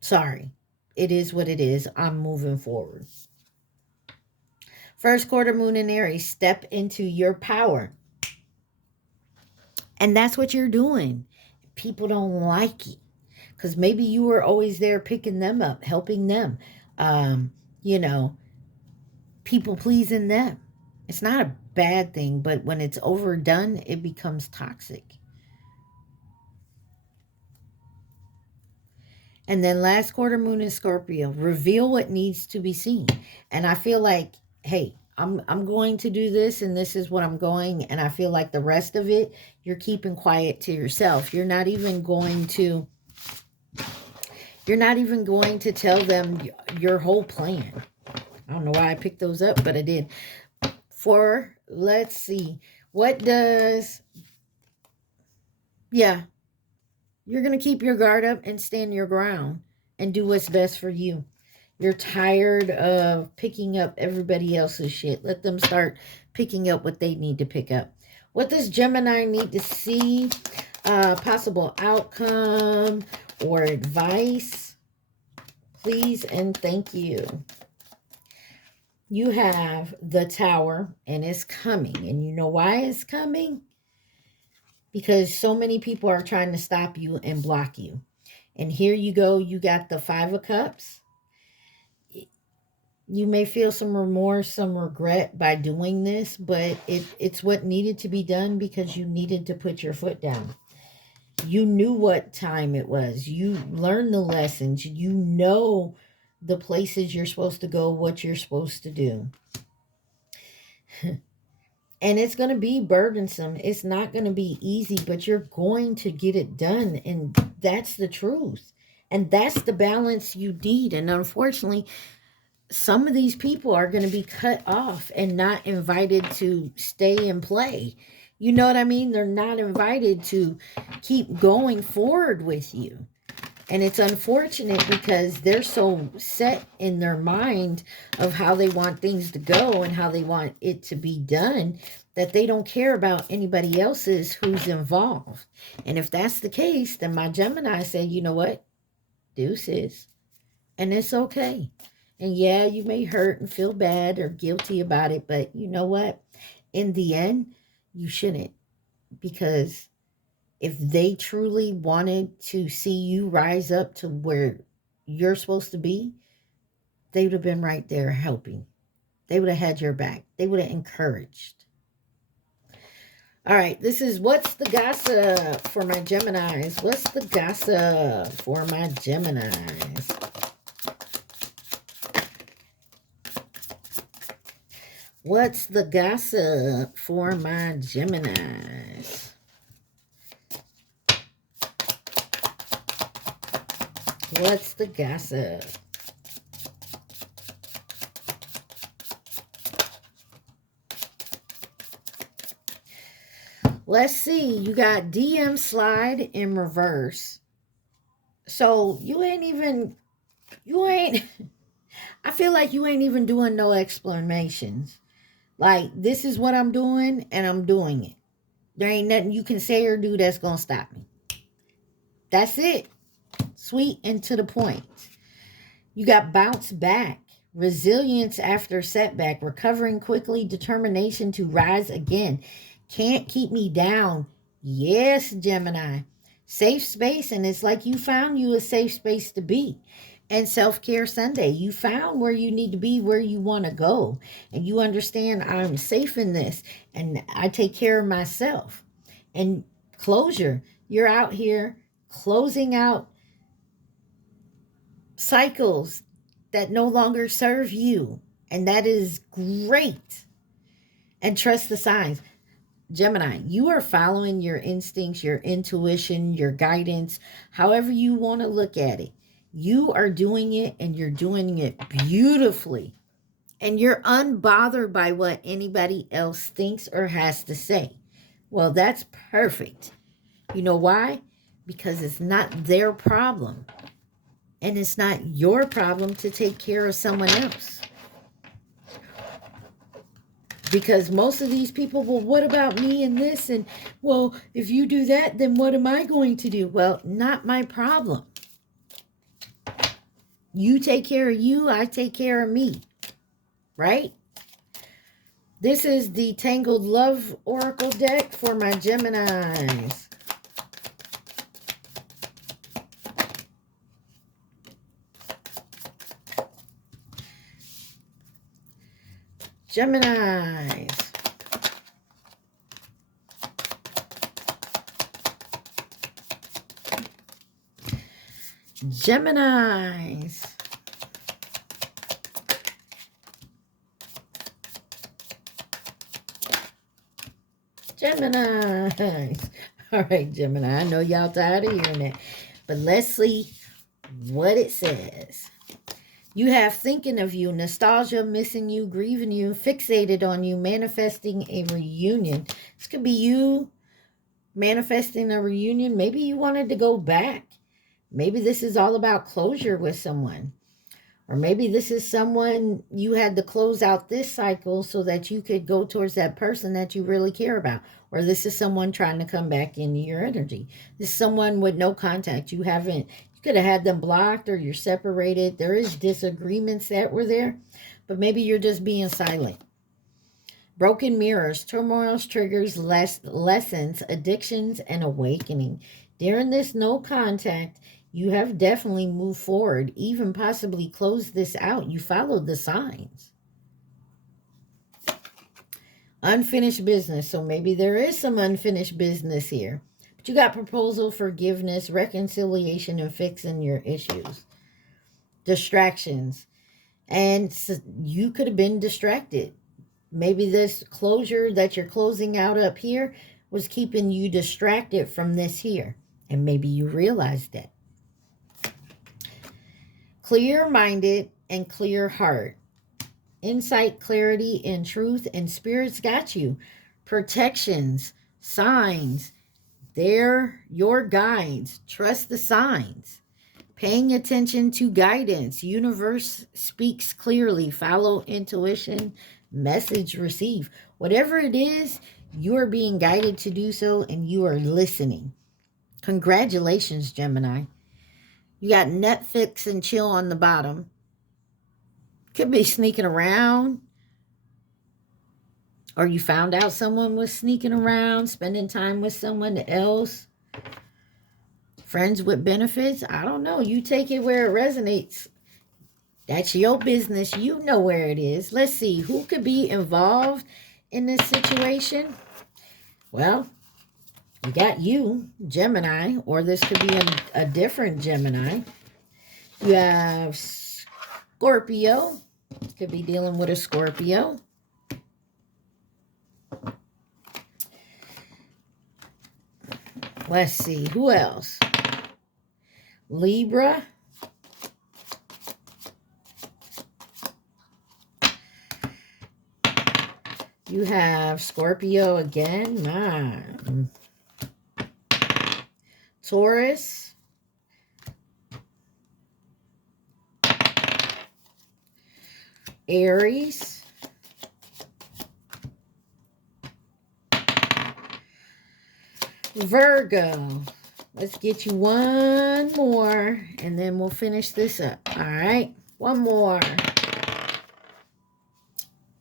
Sorry. It is what it is. I'm moving forward. First quarter moon in Aries. Step into your power. And that's what you're doing. People don't like it because maybe you were always there picking them up, helping them, you know, people pleasing them. It's not a bad thing, but when it's overdone, it becomes toxic. And then last quarter moon in Scorpio. Reveal what needs to be seen. And I feel like, hey, I'm going to do this, and this is what I'm going. And I feel like the rest of it, you're keeping quiet to yourself. You're not even going to tell them your whole plan. I don't know why I picked those up, but I did. Let's see. What does... Yeah. You're going to keep your guard up and stand your ground and do what's best for you. You're tired of picking up everybody else's shit. Let them start picking up what they need to pick up. What does Gemini need to see? Possible outcome or advice. Please and thank you. You have the Tower, and it's coming. And you know why it's coming? Because so many people are trying to stop you and block you. And here you go. You got the Five of Cups. You may feel some remorse, some regret by doing this, but it's what needed to be done because you needed to put your foot down. You knew what time it was. You learned the lessons. You know the places you're supposed to go, what you're supposed to do. And it's going to be burdensome. It's not going to be easy, but you're going to get it done. And that's the truth. And that's the balance you need. And unfortunately, some of these people are going to be cut off and not invited to stay and play. You know what I mean? They're not invited to keep going forward with you. And it's unfortunate because they're so set in their mind of how they want things to go and how they want it to be done that they don't care about anybody else's who's involved. And if that's the case, then my Gemini said, you know what? Deuces. And it's okay. And yeah, you may hurt and feel bad or guilty about it, but you know what? In the end, you shouldn't. Because if they truly wanted to see you rise up to where you're supposed to be, they would have been right there helping. They would have had your back. They would have encouraged. All right, this is what's the gossip for my Geminis? What's the gossip for my Geminis? What's the gossip for my Geminis? What's the gossip? Let's see. You got DM slide in reverse. So you ain't, I feel like you ain't even doing no explanations. Like, this is what I'm doing, and I'm doing it. There ain't nothing you can say or do that's going to stop me. That's it. Sweet and to the point. You got bounce back, resilience after setback, recovering quickly, determination to rise again. Can't keep me down. Yes, Gemini. Safe space, and it's like you found you a safe space to be. And Self-Care Sunday, you found where you need to be, where you want to go. And you understand I'm safe in this, and I take care of myself. And closure, you're out here closing out cycles that no longer serve you. And that is great. And trust the signs. Gemini, you are following your instincts, your intuition, your guidance, however you want to look at it. You are doing it, and you're doing it beautifully. And you're unbothered by what anybody else thinks or has to say. Well, that's perfect. You know why? Because it's not their problem. And it's not your problem to take care of someone else. Because most of these people, well, what about me and this? And, well, if you do that, then what am I going to do? Well, not my problem. You take care of you, I take care of me. Right? This is the Tangled Love Oracle deck for my Geminis. Geminis. Geminis. Geminis. All right, Gemini. I know y'all tired of hearing it, but let's see what it says. You have thinking of you, nostalgia, missing you, grieving you, fixated on you, manifesting a reunion. This could be you manifesting a reunion. Maybe you wanted to go back. Maybe this is all about closure with someone. Or maybe this is someone you had to close out this cycle so that you could go towards that person that you really care about. Or this is someone trying to come back into your energy. This is someone with no contact. You could have had them blocked, or you're separated. There is disagreements that were there, but maybe you're just being silent. Broken mirrors, turmoils, triggers, lessons, addictions, and awakening. During this no contact, you have definitely moved forward, even possibly closed this out. You followed the signs. Unfinished business. So maybe there is some unfinished business here. But you got proposal, forgiveness, reconciliation, and fixing your issues. Distractions. And so you could have been distracted. Maybe this closure that you're closing out up here was keeping you distracted from this here. And maybe you realized that. Clear-minded and clear heart. Insight, clarity, and truth, and spirits got you. Protections, signs, they're your guides. Trust the signs. Paying attention to guidance. Universe speaks clearly. Follow intuition. Message receive. Whatever it is, you are being guided to do so, and you are listening. Congratulations, Gemini. You got Netflix and chill on the bottom. Could be sneaking around. Or you found out someone was sneaking around, spending time with someone else. Friends with benefits. I don't know. You take it where it resonates. That's your business. You know where it is. Let's see. Who could be involved in this situation? Well, we got you, Gemini. Or this could be a different Gemini. You have Scorpio. Could be dealing with a Scorpio. Let's see. Who else? Libra. You have Scorpio again. Taurus. Aries. Virgo. Let's get you one more, and then we'll finish this up. All right? One more.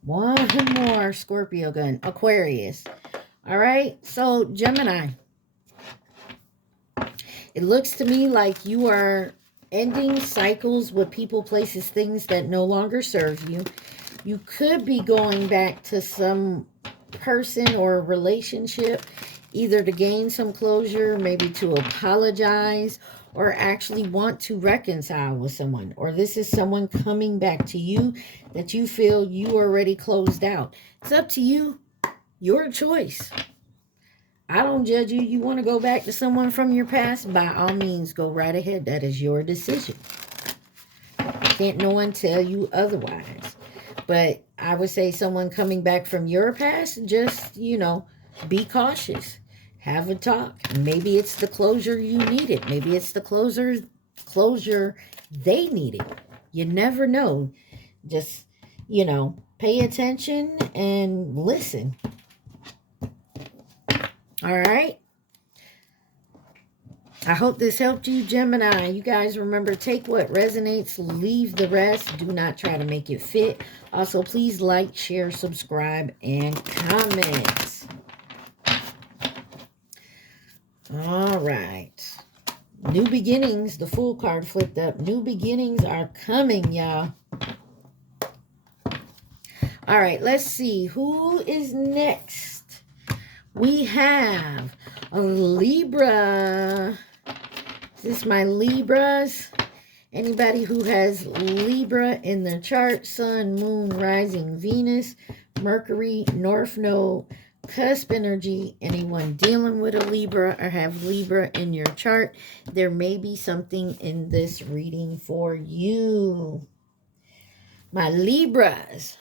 One more Scorpio gun. Aquarius. All right? So, Gemini. It looks to me like you are ending cycles with people, places, things that no longer serve you. You could be going back to some person or relationship, either to gain some closure, maybe to apologize, or actually want to reconcile with someone. Or this is someone coming back to you that you feel you already closed out. It's up to you. Your choice. I don't judge you. You want to go back to someone from your past? By all means, go right ahead. That is your decision. Can't no one tell you otherwise. But I would say someone coming back from your past, just, be cautious. Have a talk. Maybe it's the closure you needed. Maybe it's the closure they needed. You never know. Just, pay attention and listen. All right. I hope this helped you, Gemini. You guys remember, take what resonates, leave the rest. Do not try to make it fit. Also, please like, share, subscribe, and comment. All right. New beginnings. The Fool card flipped up. New beginnings are coming, y'all. All right. Let's see. Who is next? We have a Libra. Is this my Libras? Anybody who has Libra in their chart, Sun, Moon, Rising, Venus, Mercury, North Node, cusp energy, anyone dealing with a Libra or have Libra in your chart, there may be something in this reading for you. My Libras.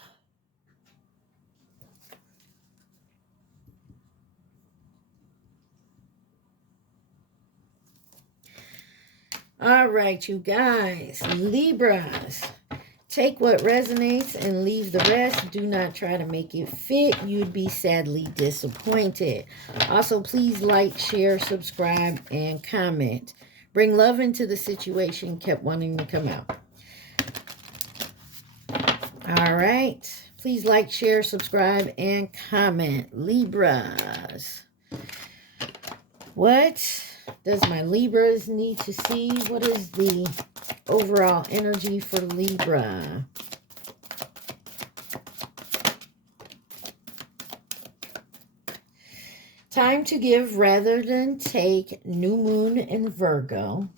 All right, you guys, Libras, take what resonates and leave the rest. Do not try to make it fit. You'd be sadly disappointed. Also, please like, share, subscribe, and comment. Bring love into the situation. Kept wanting to come out. All right. Please like, share, subscribe, and comment. Libras. What does my Libras need to see? What is the overall energy for Libra? Time to give rather than take. New moon in Virgo.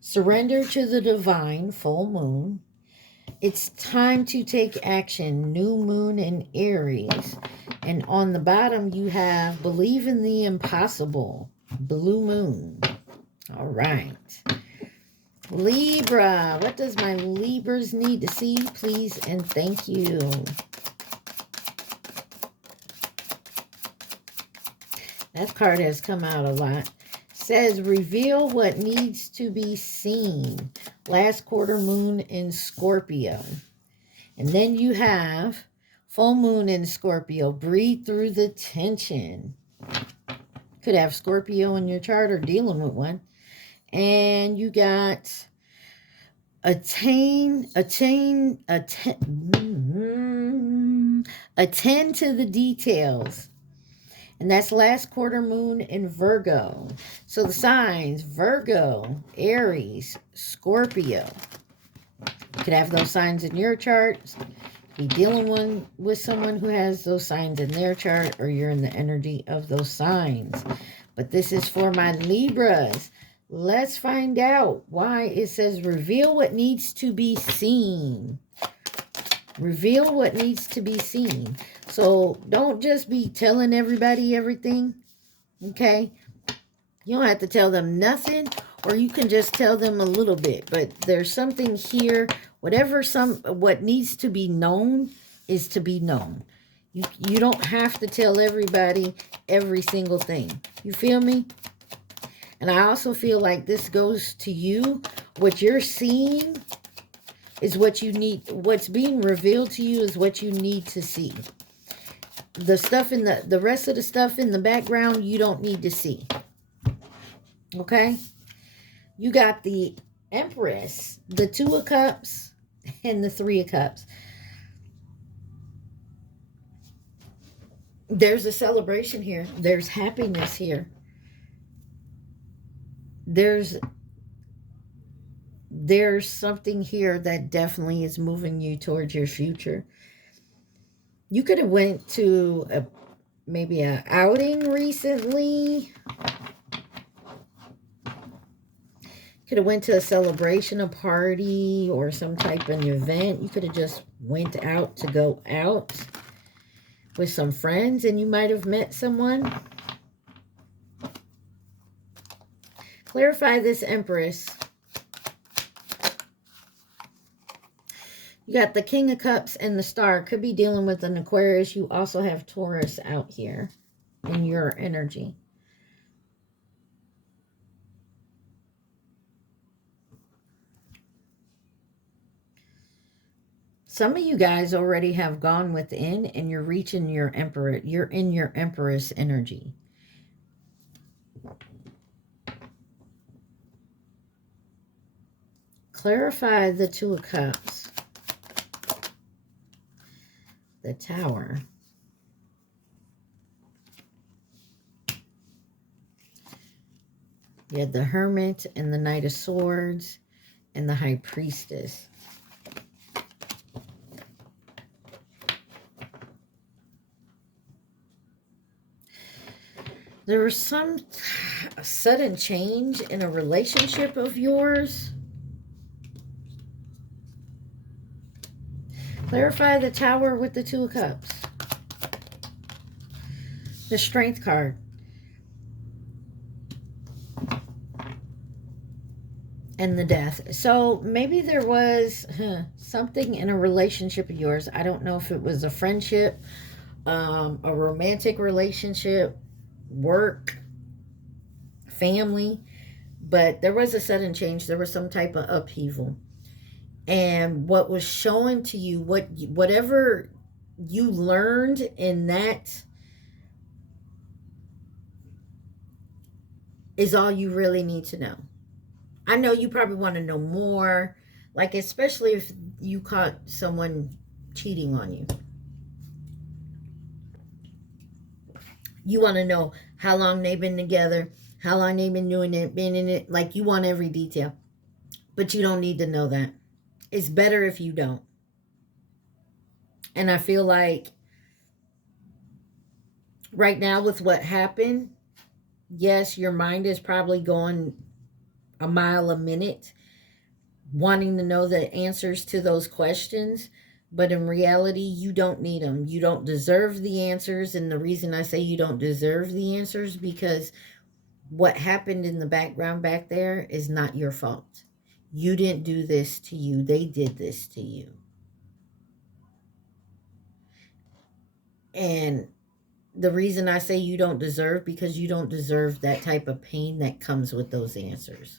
Surrender to the divine. Full moon. It's time to take action. New moon in Aries. And on the bottom you have believe in the impossible. Blue moon. All right. Libra. What does my Libras need to see? Please and thank you. That card has come out a lot. Says reveal what needs to be seen. Last quarter moon in Scorpio. And then you have full moon in Scorpio. Breathe through the tension. Could have Scorpio in your chart or dealing with one. And you got attend to the details. And that's last quarter moon in Virgo. So the signs, Virgo, Aries, Scorpio. You could have those signs in your chart. Be dealing with someone who has those signs in their chart, or you're in the energy of those signs. But this is for my Libras. Let's find out why it says reveal what needs to be seen. Reveal what needs to be seen. So don't just be telling everybody everything, okay? You don't have to tell them nothing, or you can just tell them a little bit. But there's something here. What needs to be known is to be known. You don't have to tell everybody every single thing. You feel me? And I also feel like this goes to you. What you're seeing is what you need. What's being revealed to you is what you need to see. The stuff in the rest of the stuff in the background, you don't need to see. Okay? You got the Empress, the Two of Cups, and the Three of Cups. There's a celebration here. There's happiness here. there's something here that definitely is moving you towards your future. You could have went to maybe an outing recently. Could have went to a celebration, a party, or some type of event. You could have just went out to go out with some friends, and you might have met someone. Clarify this, Empress. You got the King of Cups and the Star. Could be dealing with an Aquarius. You also have Taurus out here in your energy. Some of you guys already have gone within and you're reaching your Emperor. You're in your Empress energy. Clarify the Two of Cups. The Tower. You had the Hermit and the Knight of Swords and the High Priestess. There was some sudden change in a relationship of yours. Clarify the Tower with the Two of Cups. The Strength card. And the Death. So maybe there was something in a relationship of yours. I don't know if it was a friendship, a romantic relationship, work, family, but there was a sudden change. There was some type of upheaval. And what was showing to you, whatever you learned in that is all you really need to know. I know you probably want to know more, like especially if you caught someone cheating on you. You want to know how long they've been together, how long they've been doing it, been in it. Like you want every detail, but you don't need to know that. It's better if you don't. And I feel like right now with what happened, yes, your mind is probably going a mile a minute, wanting to know the answers to those questions. But in reality, you don't need them. You don't deserve the answers. And the reason I say you don't deserve the answers, because what happened in the background back there is not your fault. You didn't do this to you. They did this to you. And the reason I say you don't deserve, because you don't deserve that type of pain that comes with those answers.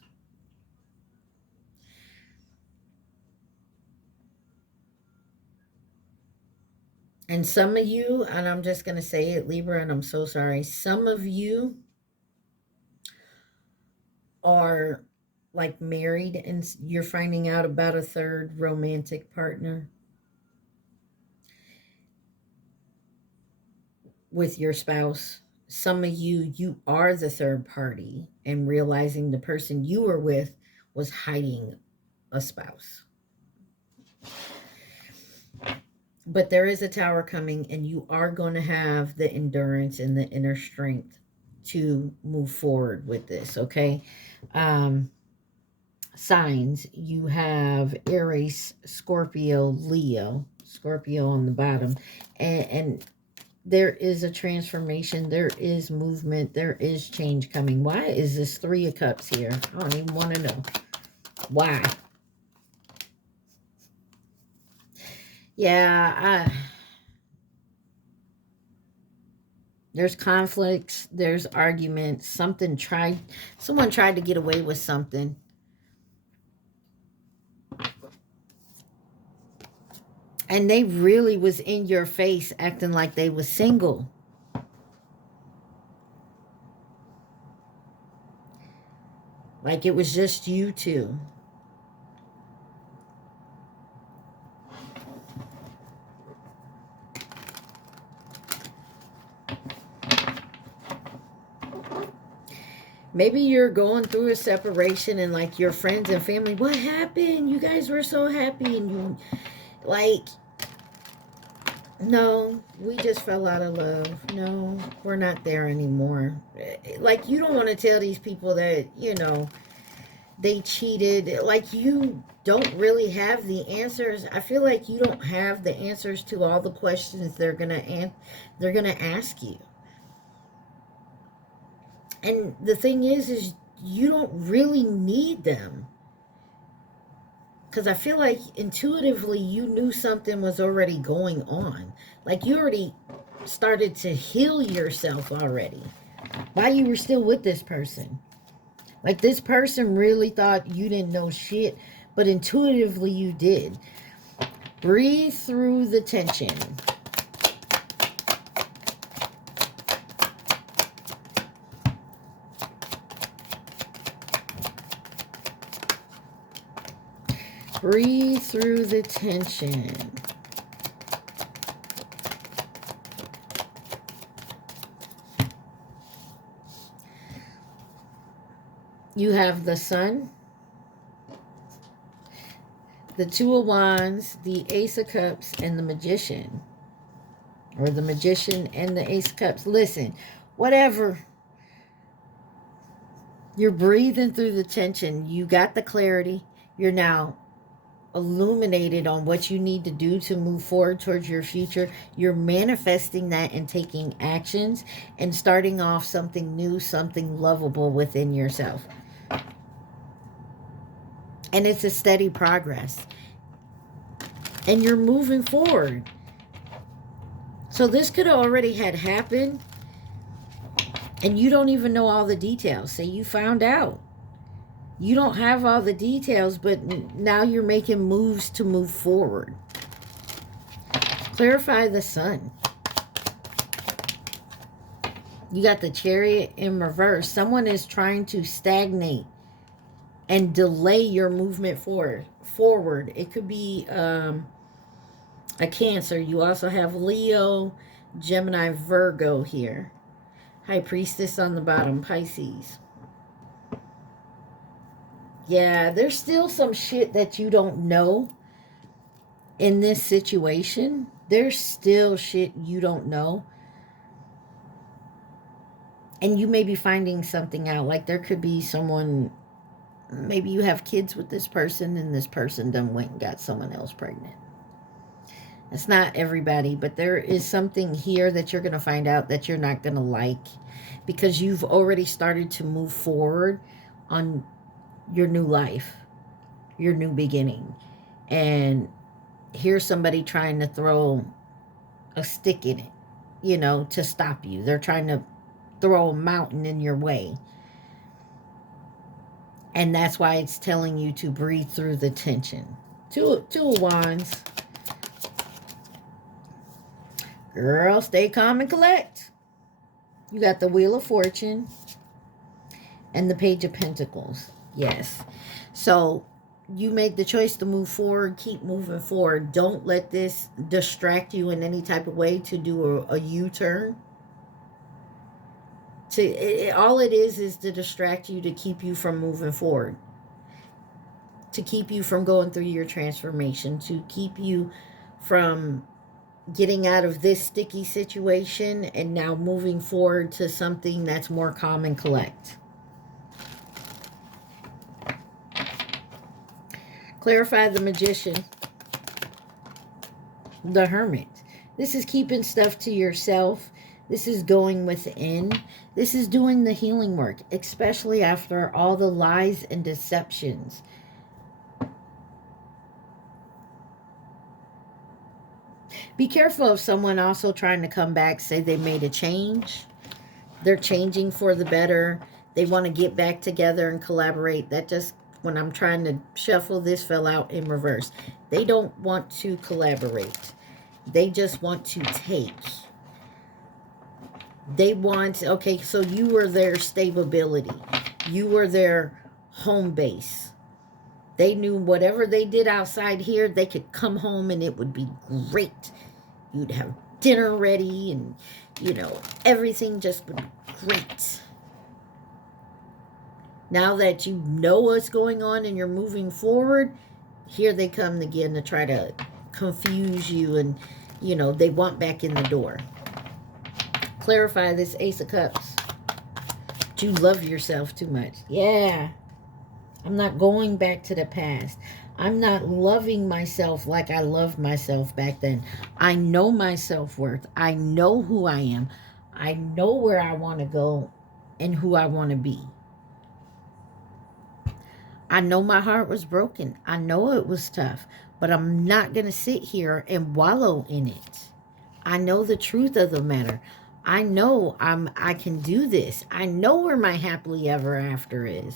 And some of you, and I'm just going to say it, Libra, and I'm so sorry. Some of you are like married and you're finding out about a third romantic partner with your spouse. Some of you, you are the third party and realizing the person you were with was hiding a spouse. But there is a Tower coming, and you are going to have the endurance and the inner strength to move forward with this, okay? Signs, you have Aries, Scorpio, Leo. Scorpio on the bottom. And there is a transformation. There is movement. There is change coming. Why is this Three of Cups here? I don't even want to know. Why? Yeah, there's conflicts, there's arguments, someone tried to get away with something. And they really was in your face acting like they was single. Like it was just you two. Maybe you're going through a separation and like your friends and family, what happened? You guys were so happy. And you, like, no, we just fell out of love. No, we're not there anymore. Like, you don't want to tell these people that, you know, they cheated. Like, you don't really have the answers. I feel like you don't have the answers to all the questions they're gonna ask you. And the thing is you don't really need them. Because I feel like intuitively you knew something was already going on. Like, you already started to heal yourself already while you were still with this person. Like, this person really thought you didn't know shit, but intuitively you did. Breathe through the tension. Breathe through the tension. You have the Sun, the Two of Wands, the Ace of Cups, and the Magician. Or the Magician and the Ace of Cups. Listen, whatever. You're breathing through the tension. You got the clarity. You're now illuminated on what you need to do to move forward towards your future. You're manifesting that and taking actions and starting off something new, something lovable within yourself. And it's a steady progress. And you're moving forward. So this could have already had happened and you don't even know all the details. Say you found out. You don't have all the details, but now you're making moves to move forward. Clarify the Sun. You got the Chariot in reverse. Someone is trying to stagnate and delay your movement forward. It could be a Cancer. You also have Leo, Gemini, Virgo here. High Priestess on the bottom, Pisces. Yeah, there's still some shit that you don't know in this situation. There's still shit you don't know. And you may be finding something out. Like, there could be someone, maybe you have kids with this person and this person done went and got someone else pregnant. It's not everybody, but there is something here that you're going to find out that you're not going to like, because you've already started to move forward on your new life, your new beginning. And here's somebody trying to throw a stick in it, you know, to stop you. They're trying to throw a mountain in your way. And that's why it's telling you to breathe through the tension. Two of Wands. Girl, stay calm and collect. You got the Wheel of Fortune and the Page of Pentacles. Yes. So you make the choice to move forward. Keep moving forward. Don't let this distract you in any type of way to do a U-turn. All it is to distract you, to keep you from moving forward. To keep you from going through your transformation. To keep you from getting out of this sticky situation and now moving forward to something that's more calm and collect. Clarify the Magician. The Hermit. This is keeping stuff to yourself. This is going within. This is doing the healing work, especially after all the lies and deceptions. Be careful of someone also trying to come back, say they made a change. They're changing for the better. They want to get back together and collaborate. That just, when I'm trying to shuffle, this fell out in reverse. They don't want to collaborate. They just want to take. They want, okay, so you were their stability. You were their home base. They knew whatever they did outside here, they could come home and it would be great. You'd have dinner ready and, you know, everything just would be great. Now that you know what's going on and you're moving forward, here they come again to try to confuse you, and, you know, they want back in the door. Clarify this Ace of Cups. You love yourself too much. Yeah. I'm not going back to the past. I'm not loving myself like I loved myself back then. I know my self-worth. I know who I am. I know where I want to go and who I want to be. I know my heart was broken. I know it was tough, but I'm not going to sit here and wallow in it. I know the truth of the matter. I know I can do this. I know where my happily ever after is.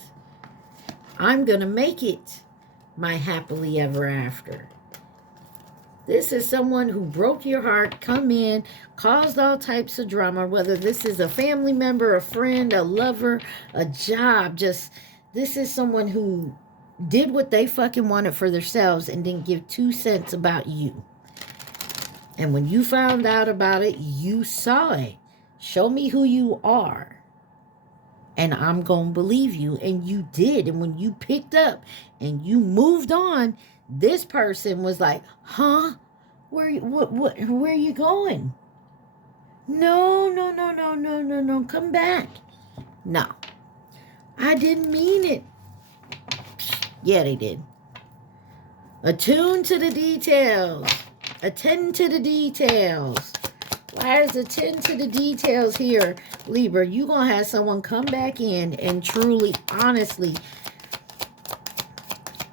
I'm going to make it my happily ever after. This is someone who broke your heart, come in, caused all types of drama, whether this is a family member, a friend, a lover, a job. Just, this is someone who did what they fucking wanted for themselves and didn't give 2 cents about you. And when you found out about it, you saw it. Show me who you are, and I'm going to believe you. And you did. And when you picked up and you moved on, this person was like, huh? Where are you going? No. Come back. No. I didn't mean it. Yeah, they did. Attune to the details. Attend to the details. Why is attend to the details here, Libra? You're going to have someone come back in and truly, honestly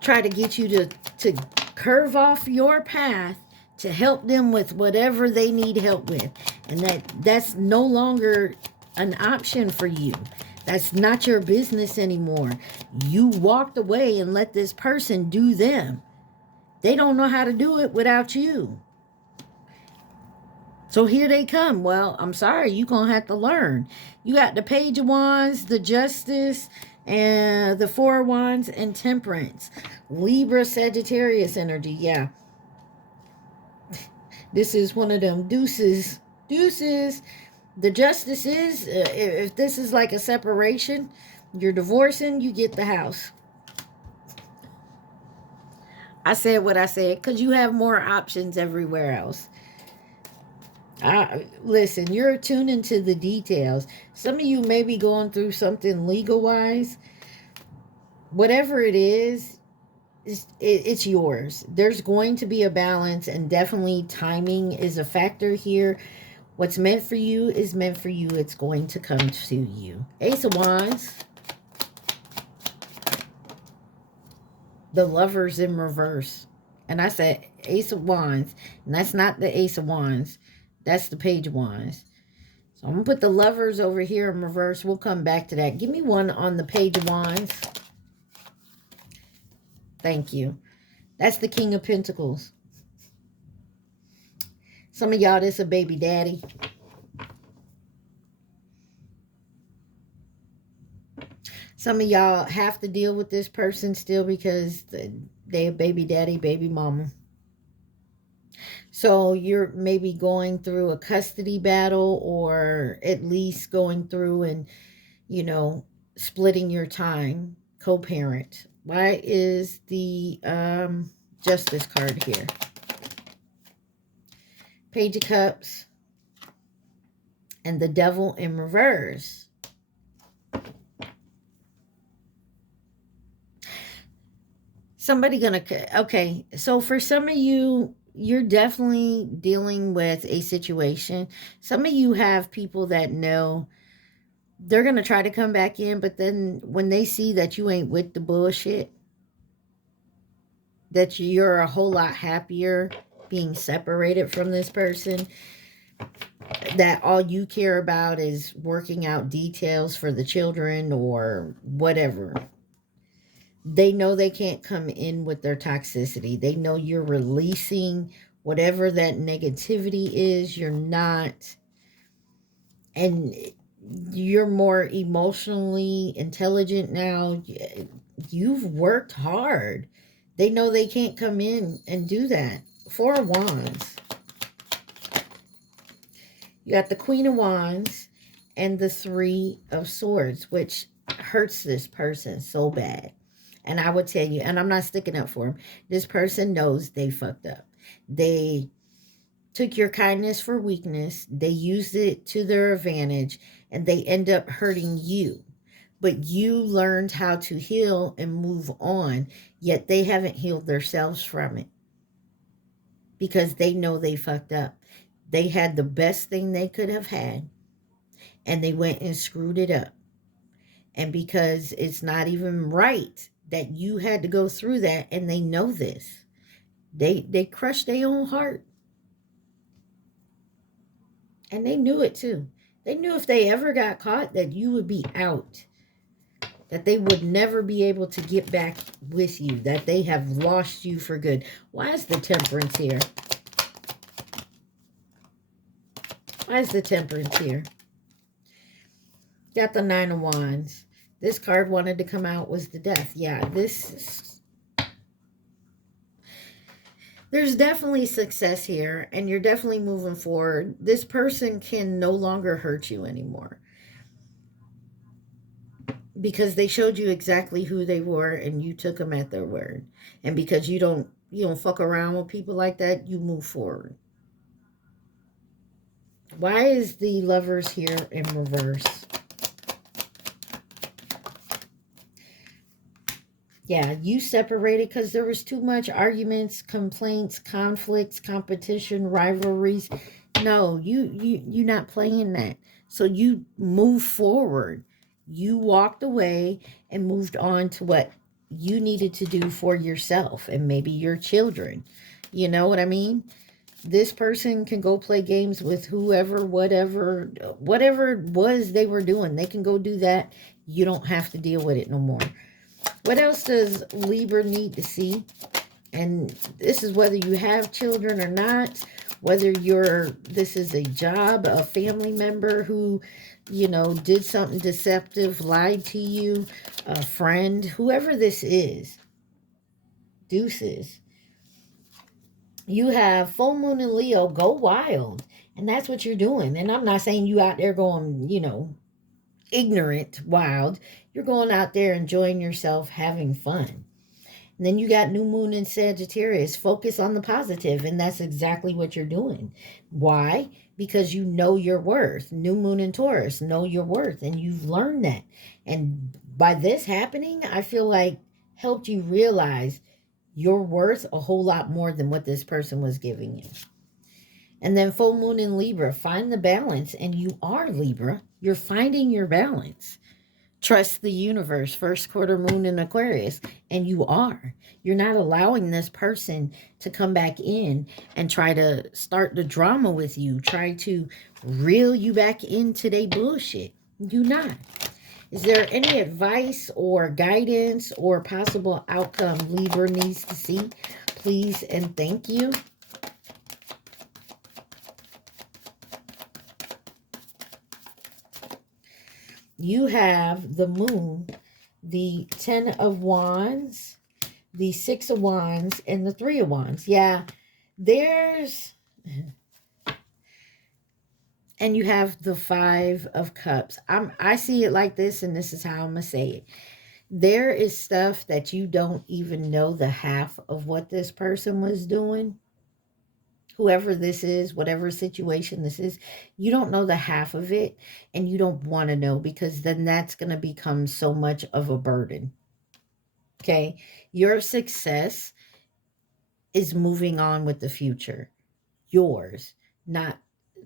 try to get you to curve off your path to help them with whatever they need help with. And that's no longer an option for you. That's not your business anymore. You walked away and let this person do them. They don't know how to do it without you. So here they come. Well, I'm sorry, you're going to have to learn. You got the Page of Wands, the Justice, and the Four of Wands, and Temperance. Libra, Sagittarius energy, yeah. This is one of them deuces. Deuces. The Justice is, if this is like a separation, you're divorcing, you get the house. I said what I said because you have more options everywhere else. Listen, you're tuning to the details. Some of you may be going through something legal-wise. Whatever it is, it's yours. There's going to be a balance, and definitely timing is a factor here. What's meant for you is meant for you. It's going to come to you. Ace of Wands. The Lovers in reverse. And I said Ace of Wands. And that's not the Ace of Wands. That's the Page of Wands. So I'm going to put the Lovers over here in reverse. We'll come back to that. Give me one on the Page of Wands. Thank you. That's the King of Pentacles. Some of y'all, this a baby daddy. Some of y'all have to deal with this person still because they a baby daddy, baby mama. So you're maybe going through a custody battle, or at least going through and, you know, splitting your time, co-parent. Why is the Justice card here? Page of Cups and the Devil in reverse. Somebody gonna, okay, so for some of you, you're definitely dealing with a situation. Some of you have people that know they're going to try to come back in, but then when they see that you ain't with the bullshit, that you're a whole lot happier being separated from this person, that all you care about is working out details for the children or whatever. They know they can't come in with their toxicity. They know you're releasing whatever that negativity is. You're not, and you're more emotionally intelligent now. You've worked hard. They know they can't come in and do that. Four of Wands. You got the Queen of Wands and the Three of Swords, which hurts this person so bad. And I would tell you, and I'm not sticking up for him, this person knows they fucked up. They took your kindness for weakness. They used it to their advantage, and they end up hurting you. But you learned how to heal and move on, yet they haven't healed themselves from it because they know they fucked up. They had the best thing they could have had, and they went and screwed it up. And because it's not even right that you had to go through that, and they know this, they crushed their own heart. And they knew it too. They knew if they ever got caught that you would be out, that they would never be able to get back with you, that they have lost you for good. Why is the Temperance here? Why is the Temperance here? Got the Nine of Wands. This card wanted to come out was the Death. Yeah, there's definitely success here, and you're definitely moving forward. This person can no longer hurt you anymore because they showed you exactly who they were, and you took them at their word. And because you don't fuck around with people like that, you move forward. Why is the Lovers here in reverse? Yeah, you separated because there was too much arguments, complaints, conflicts, competition, rivalries. No, you're not playing that. So you move forward. You walked away and moved on to what you needed to do for yourself and maybe your children. You know what I mean? This person can go play games with whoever, whatever it was they were doing. They can go do that. You don't have to deal with it no more. What else does Libra need to see? And this is whether you have children or not, whether this is a job, a family member who, did something deceptive, lied to you, a friend, whoever this is. Deuces. You have full moon in Leo, go wild. And that's what you're doing. And I'm not saying you out there going, ignorant, wild. You're going out there enjoying yourself, having fun. And then you got new moon in Sagittarius. Focus on the positive, and that's exactly what you're doing. Why? Because you know your worth. New moon in Taurus, know your worth, and you've learned that. And by this happening, I feel like helped you realize you're worth a whole lot more than what this person was giving you. And then full moon in Libra, find the balance, and you are Libra. You're finding your balance. Trust the universe, first quarter moon in Aquarius, and you are. You're not allowing this person to come back in and try to start the drama with you, try to reel you back into their bullshit. You're not. Is there any advice or guidance or possible outcome Libra needs to see? Please and thank you. You have the moon, the 10 of Wands, the 6 of Wands, and the 3 of Wands. Yeah, and you have the 5 of Cups. I see it like this, and this is how I'm going to say it. There is stuff that you don't even know the half of what this person was doing. Whoever this is, whatever situation this is, you don't know the half of it, and you don't want to know, because then that's going to become so much of a burden. Okay? Your success is moving on with the future. Yours. Not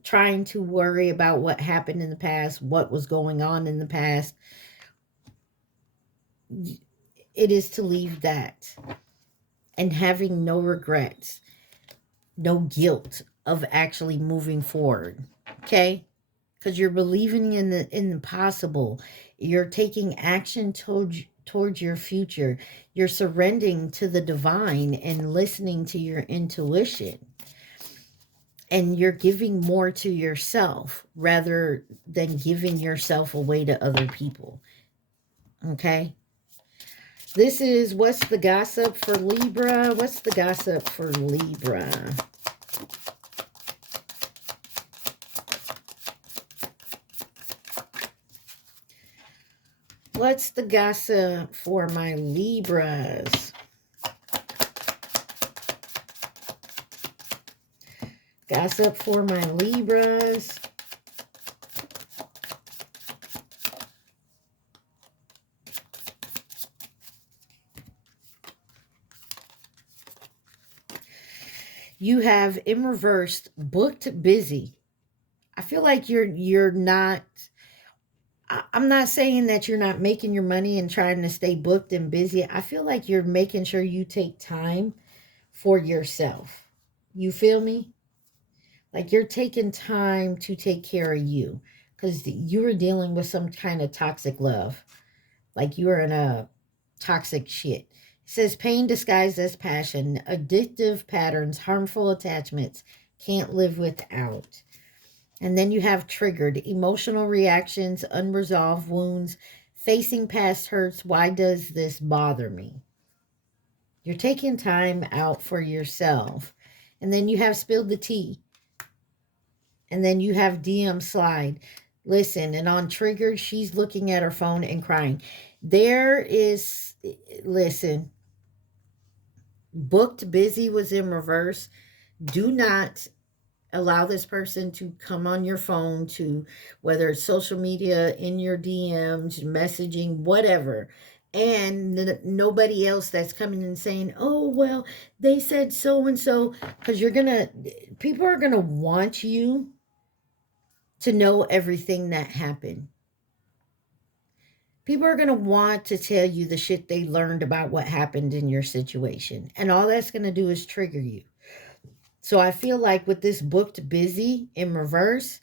trying to worry about what happened in the past, what was going on in the past. It is to leave that. And having no regrets. No guilt of actually moving forward, okay? Because you're believing in the impossible. You're taking action towards your future. You're surrendering to the divine and listening to your intuition. And you're giving more to yourself rather than giving yourself away to other people, okay? This is what's the gossip for Libra? What's the gossip for Libra? what's the gossip for my Libras? Gossip for my Libras. You have in reverse, booked busy. I feel like you're not, I'm not saying that you're not making your money and trying to stay booked and busy. I feel like you're making sure you take time for yourself. You feel me? Like you're taking time to take care of you because you are dealing with some kind of toxic love. Like you are in a toxic shit. It says pain disguised as passion, addictive patterns, harmful attachments, can't live without. And then you have triggered emotional reactions, unresolved wounds, facing past hurts. Why does this bother me? You're taking time out for yourself. And then you have spilled the tea. And then you have DM slide. Listen, and on triggered, she's looking at her phone and crying. There is, listen, booked busy was in reverse. Do not allow this person to come on your phone, to whether it's social media, in your DMs, messaging, whatever. And nobody else that's coming and saying, oh, well, they said so and so. Because people are going to want you to know everything that happened. People are going to want to tell you the shit they learned about what happened in your situation. And all that's going to do is trigger you. So I feel like with this booked busy in reverse,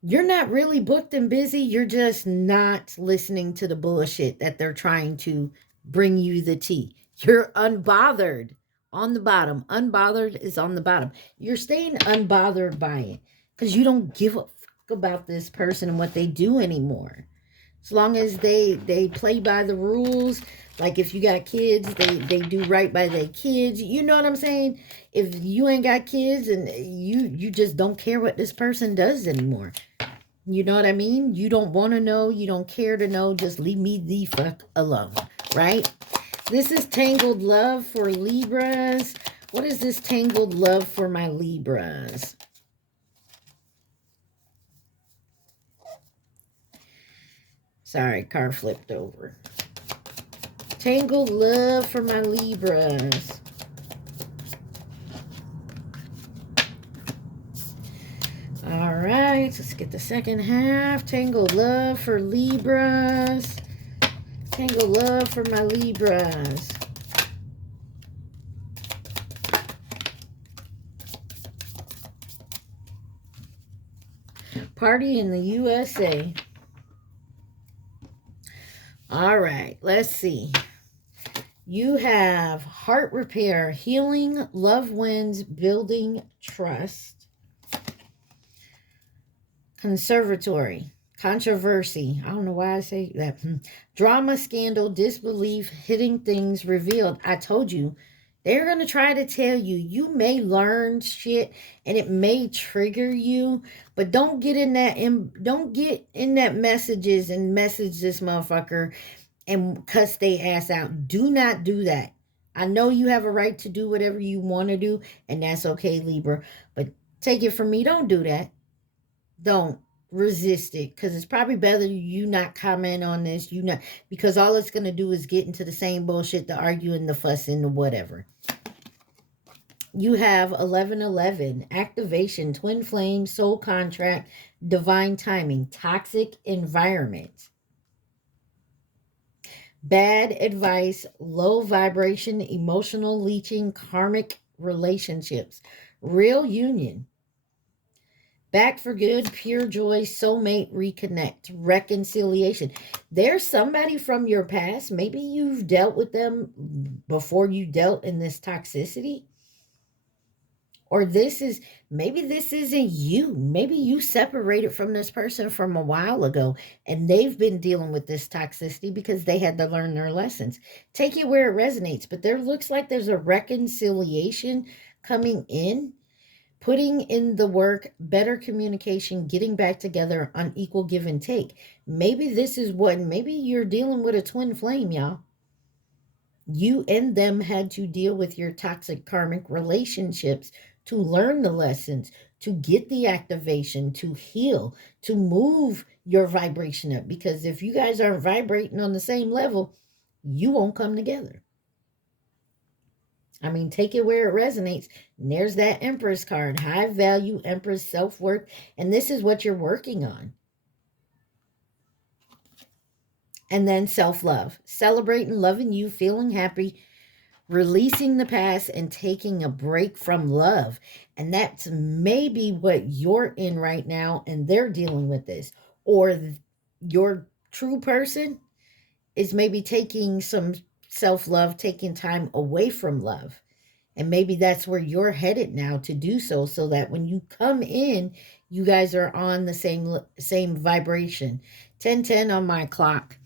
you're not really booked and busy. You're just not listening to the bullshit that they're trying to bring you the tea. You're unbothered on the bottom. Unbothered is on the bottom. You're staying unbothered by it because you don't give a fuck about this person and what they do anymore. As long as they play by the rules, like if you got kids, they do right by their kids. You know what I'm saying? If you ain't got kids and you just don't care what this person does anymore. You know what I mean? You don't want to know. You don't care to know. Just leave me the fuck alone, right? This is Tangled Love for Libras. What is this Tangled Love for my Libras? Sorry, car flipped over. Tangled Love for my Libras. All right, let's get the second half. Tangled Love for Libras. Tangled Love for my Libras. Party in the USA. All right, let's see. You have heart repair, healing, love wins, building trust. Conservatory, controversy. I don't know why I say that. Drama, scandal, disbelief, hidden things revealed. I told you, they're going to try to tell you. You may learn shit and it may trigger you, but don't get in that messages and message this motherfucker and cuss they ass out. Do not do that. I know you have a right to do whatever you want to do, and that's okay, Libra. But take it from me, don't do that. Don't resist it, because it's probably better you not comment on this. Because all it's going to do is get into the same bullshit, the arguing, the fussing, the whatever. You have 1111, activation, twin flame, soul contract, divine timing, toxic environment. Bad advice, low vibration, emotional leeching, karmic relationships, real union, back for good, pure joy, soulmate, reconnect, reconciliation. There's somebody from your past. Maybe you've dealt with them before you dealt in this toxicity. Or maybe this isn't you. Maybe you separated from this person from a while ago and they've been dealing with this toxicity because they had to learn their lessons. Take it where it resonates. But there looks like there's a reconciliation coming in. putting in the work, better communication, getting back together on equal give and take. Maybe this is what, maybe you're dealing with a twin flame, y'all. You and them had to deal with your toxic karmic relationships to learn the lessons, to get the activation, to heal, to move your vibration up. Because if you guys aren't vibrating on the same level, you won't come together. I mean, take it where it resonates. And there's that Empress card. High value, Empress, self-worth. And this is what you're working on. And then self-love. Celebrating, loving you, feeling happy, releasing the past, and taking a break from love. And that's maybe what you're in right now, and they're dealing with this. Or your true person is maybe taking some self-love, taking time away from love. And maybe that's where you're headed now to do so that when you come in, you guys are on the same vibration. 10:10 on my clock.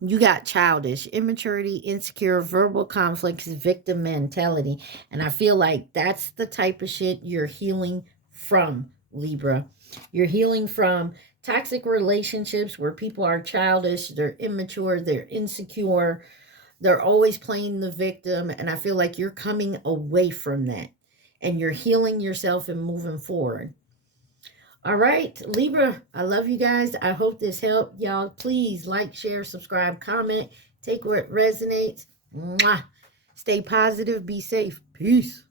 You got childish, immaturity, insecure, verbal conflicts, victim mentality. And I feel like that's the type of shit you're healing from, Libra. You're healing from toxic relationships where people are childish, they're immature, they're insecure, they're always playing the victim. And I feel like you're coming away from that. And you're healing yourself and moving forward. All right, Libra, I love you guys. I hope this helped. Y'all, please like, share, subscribe, comment. Take what resonates. Mwah. Stay positive. Be safe. Peace.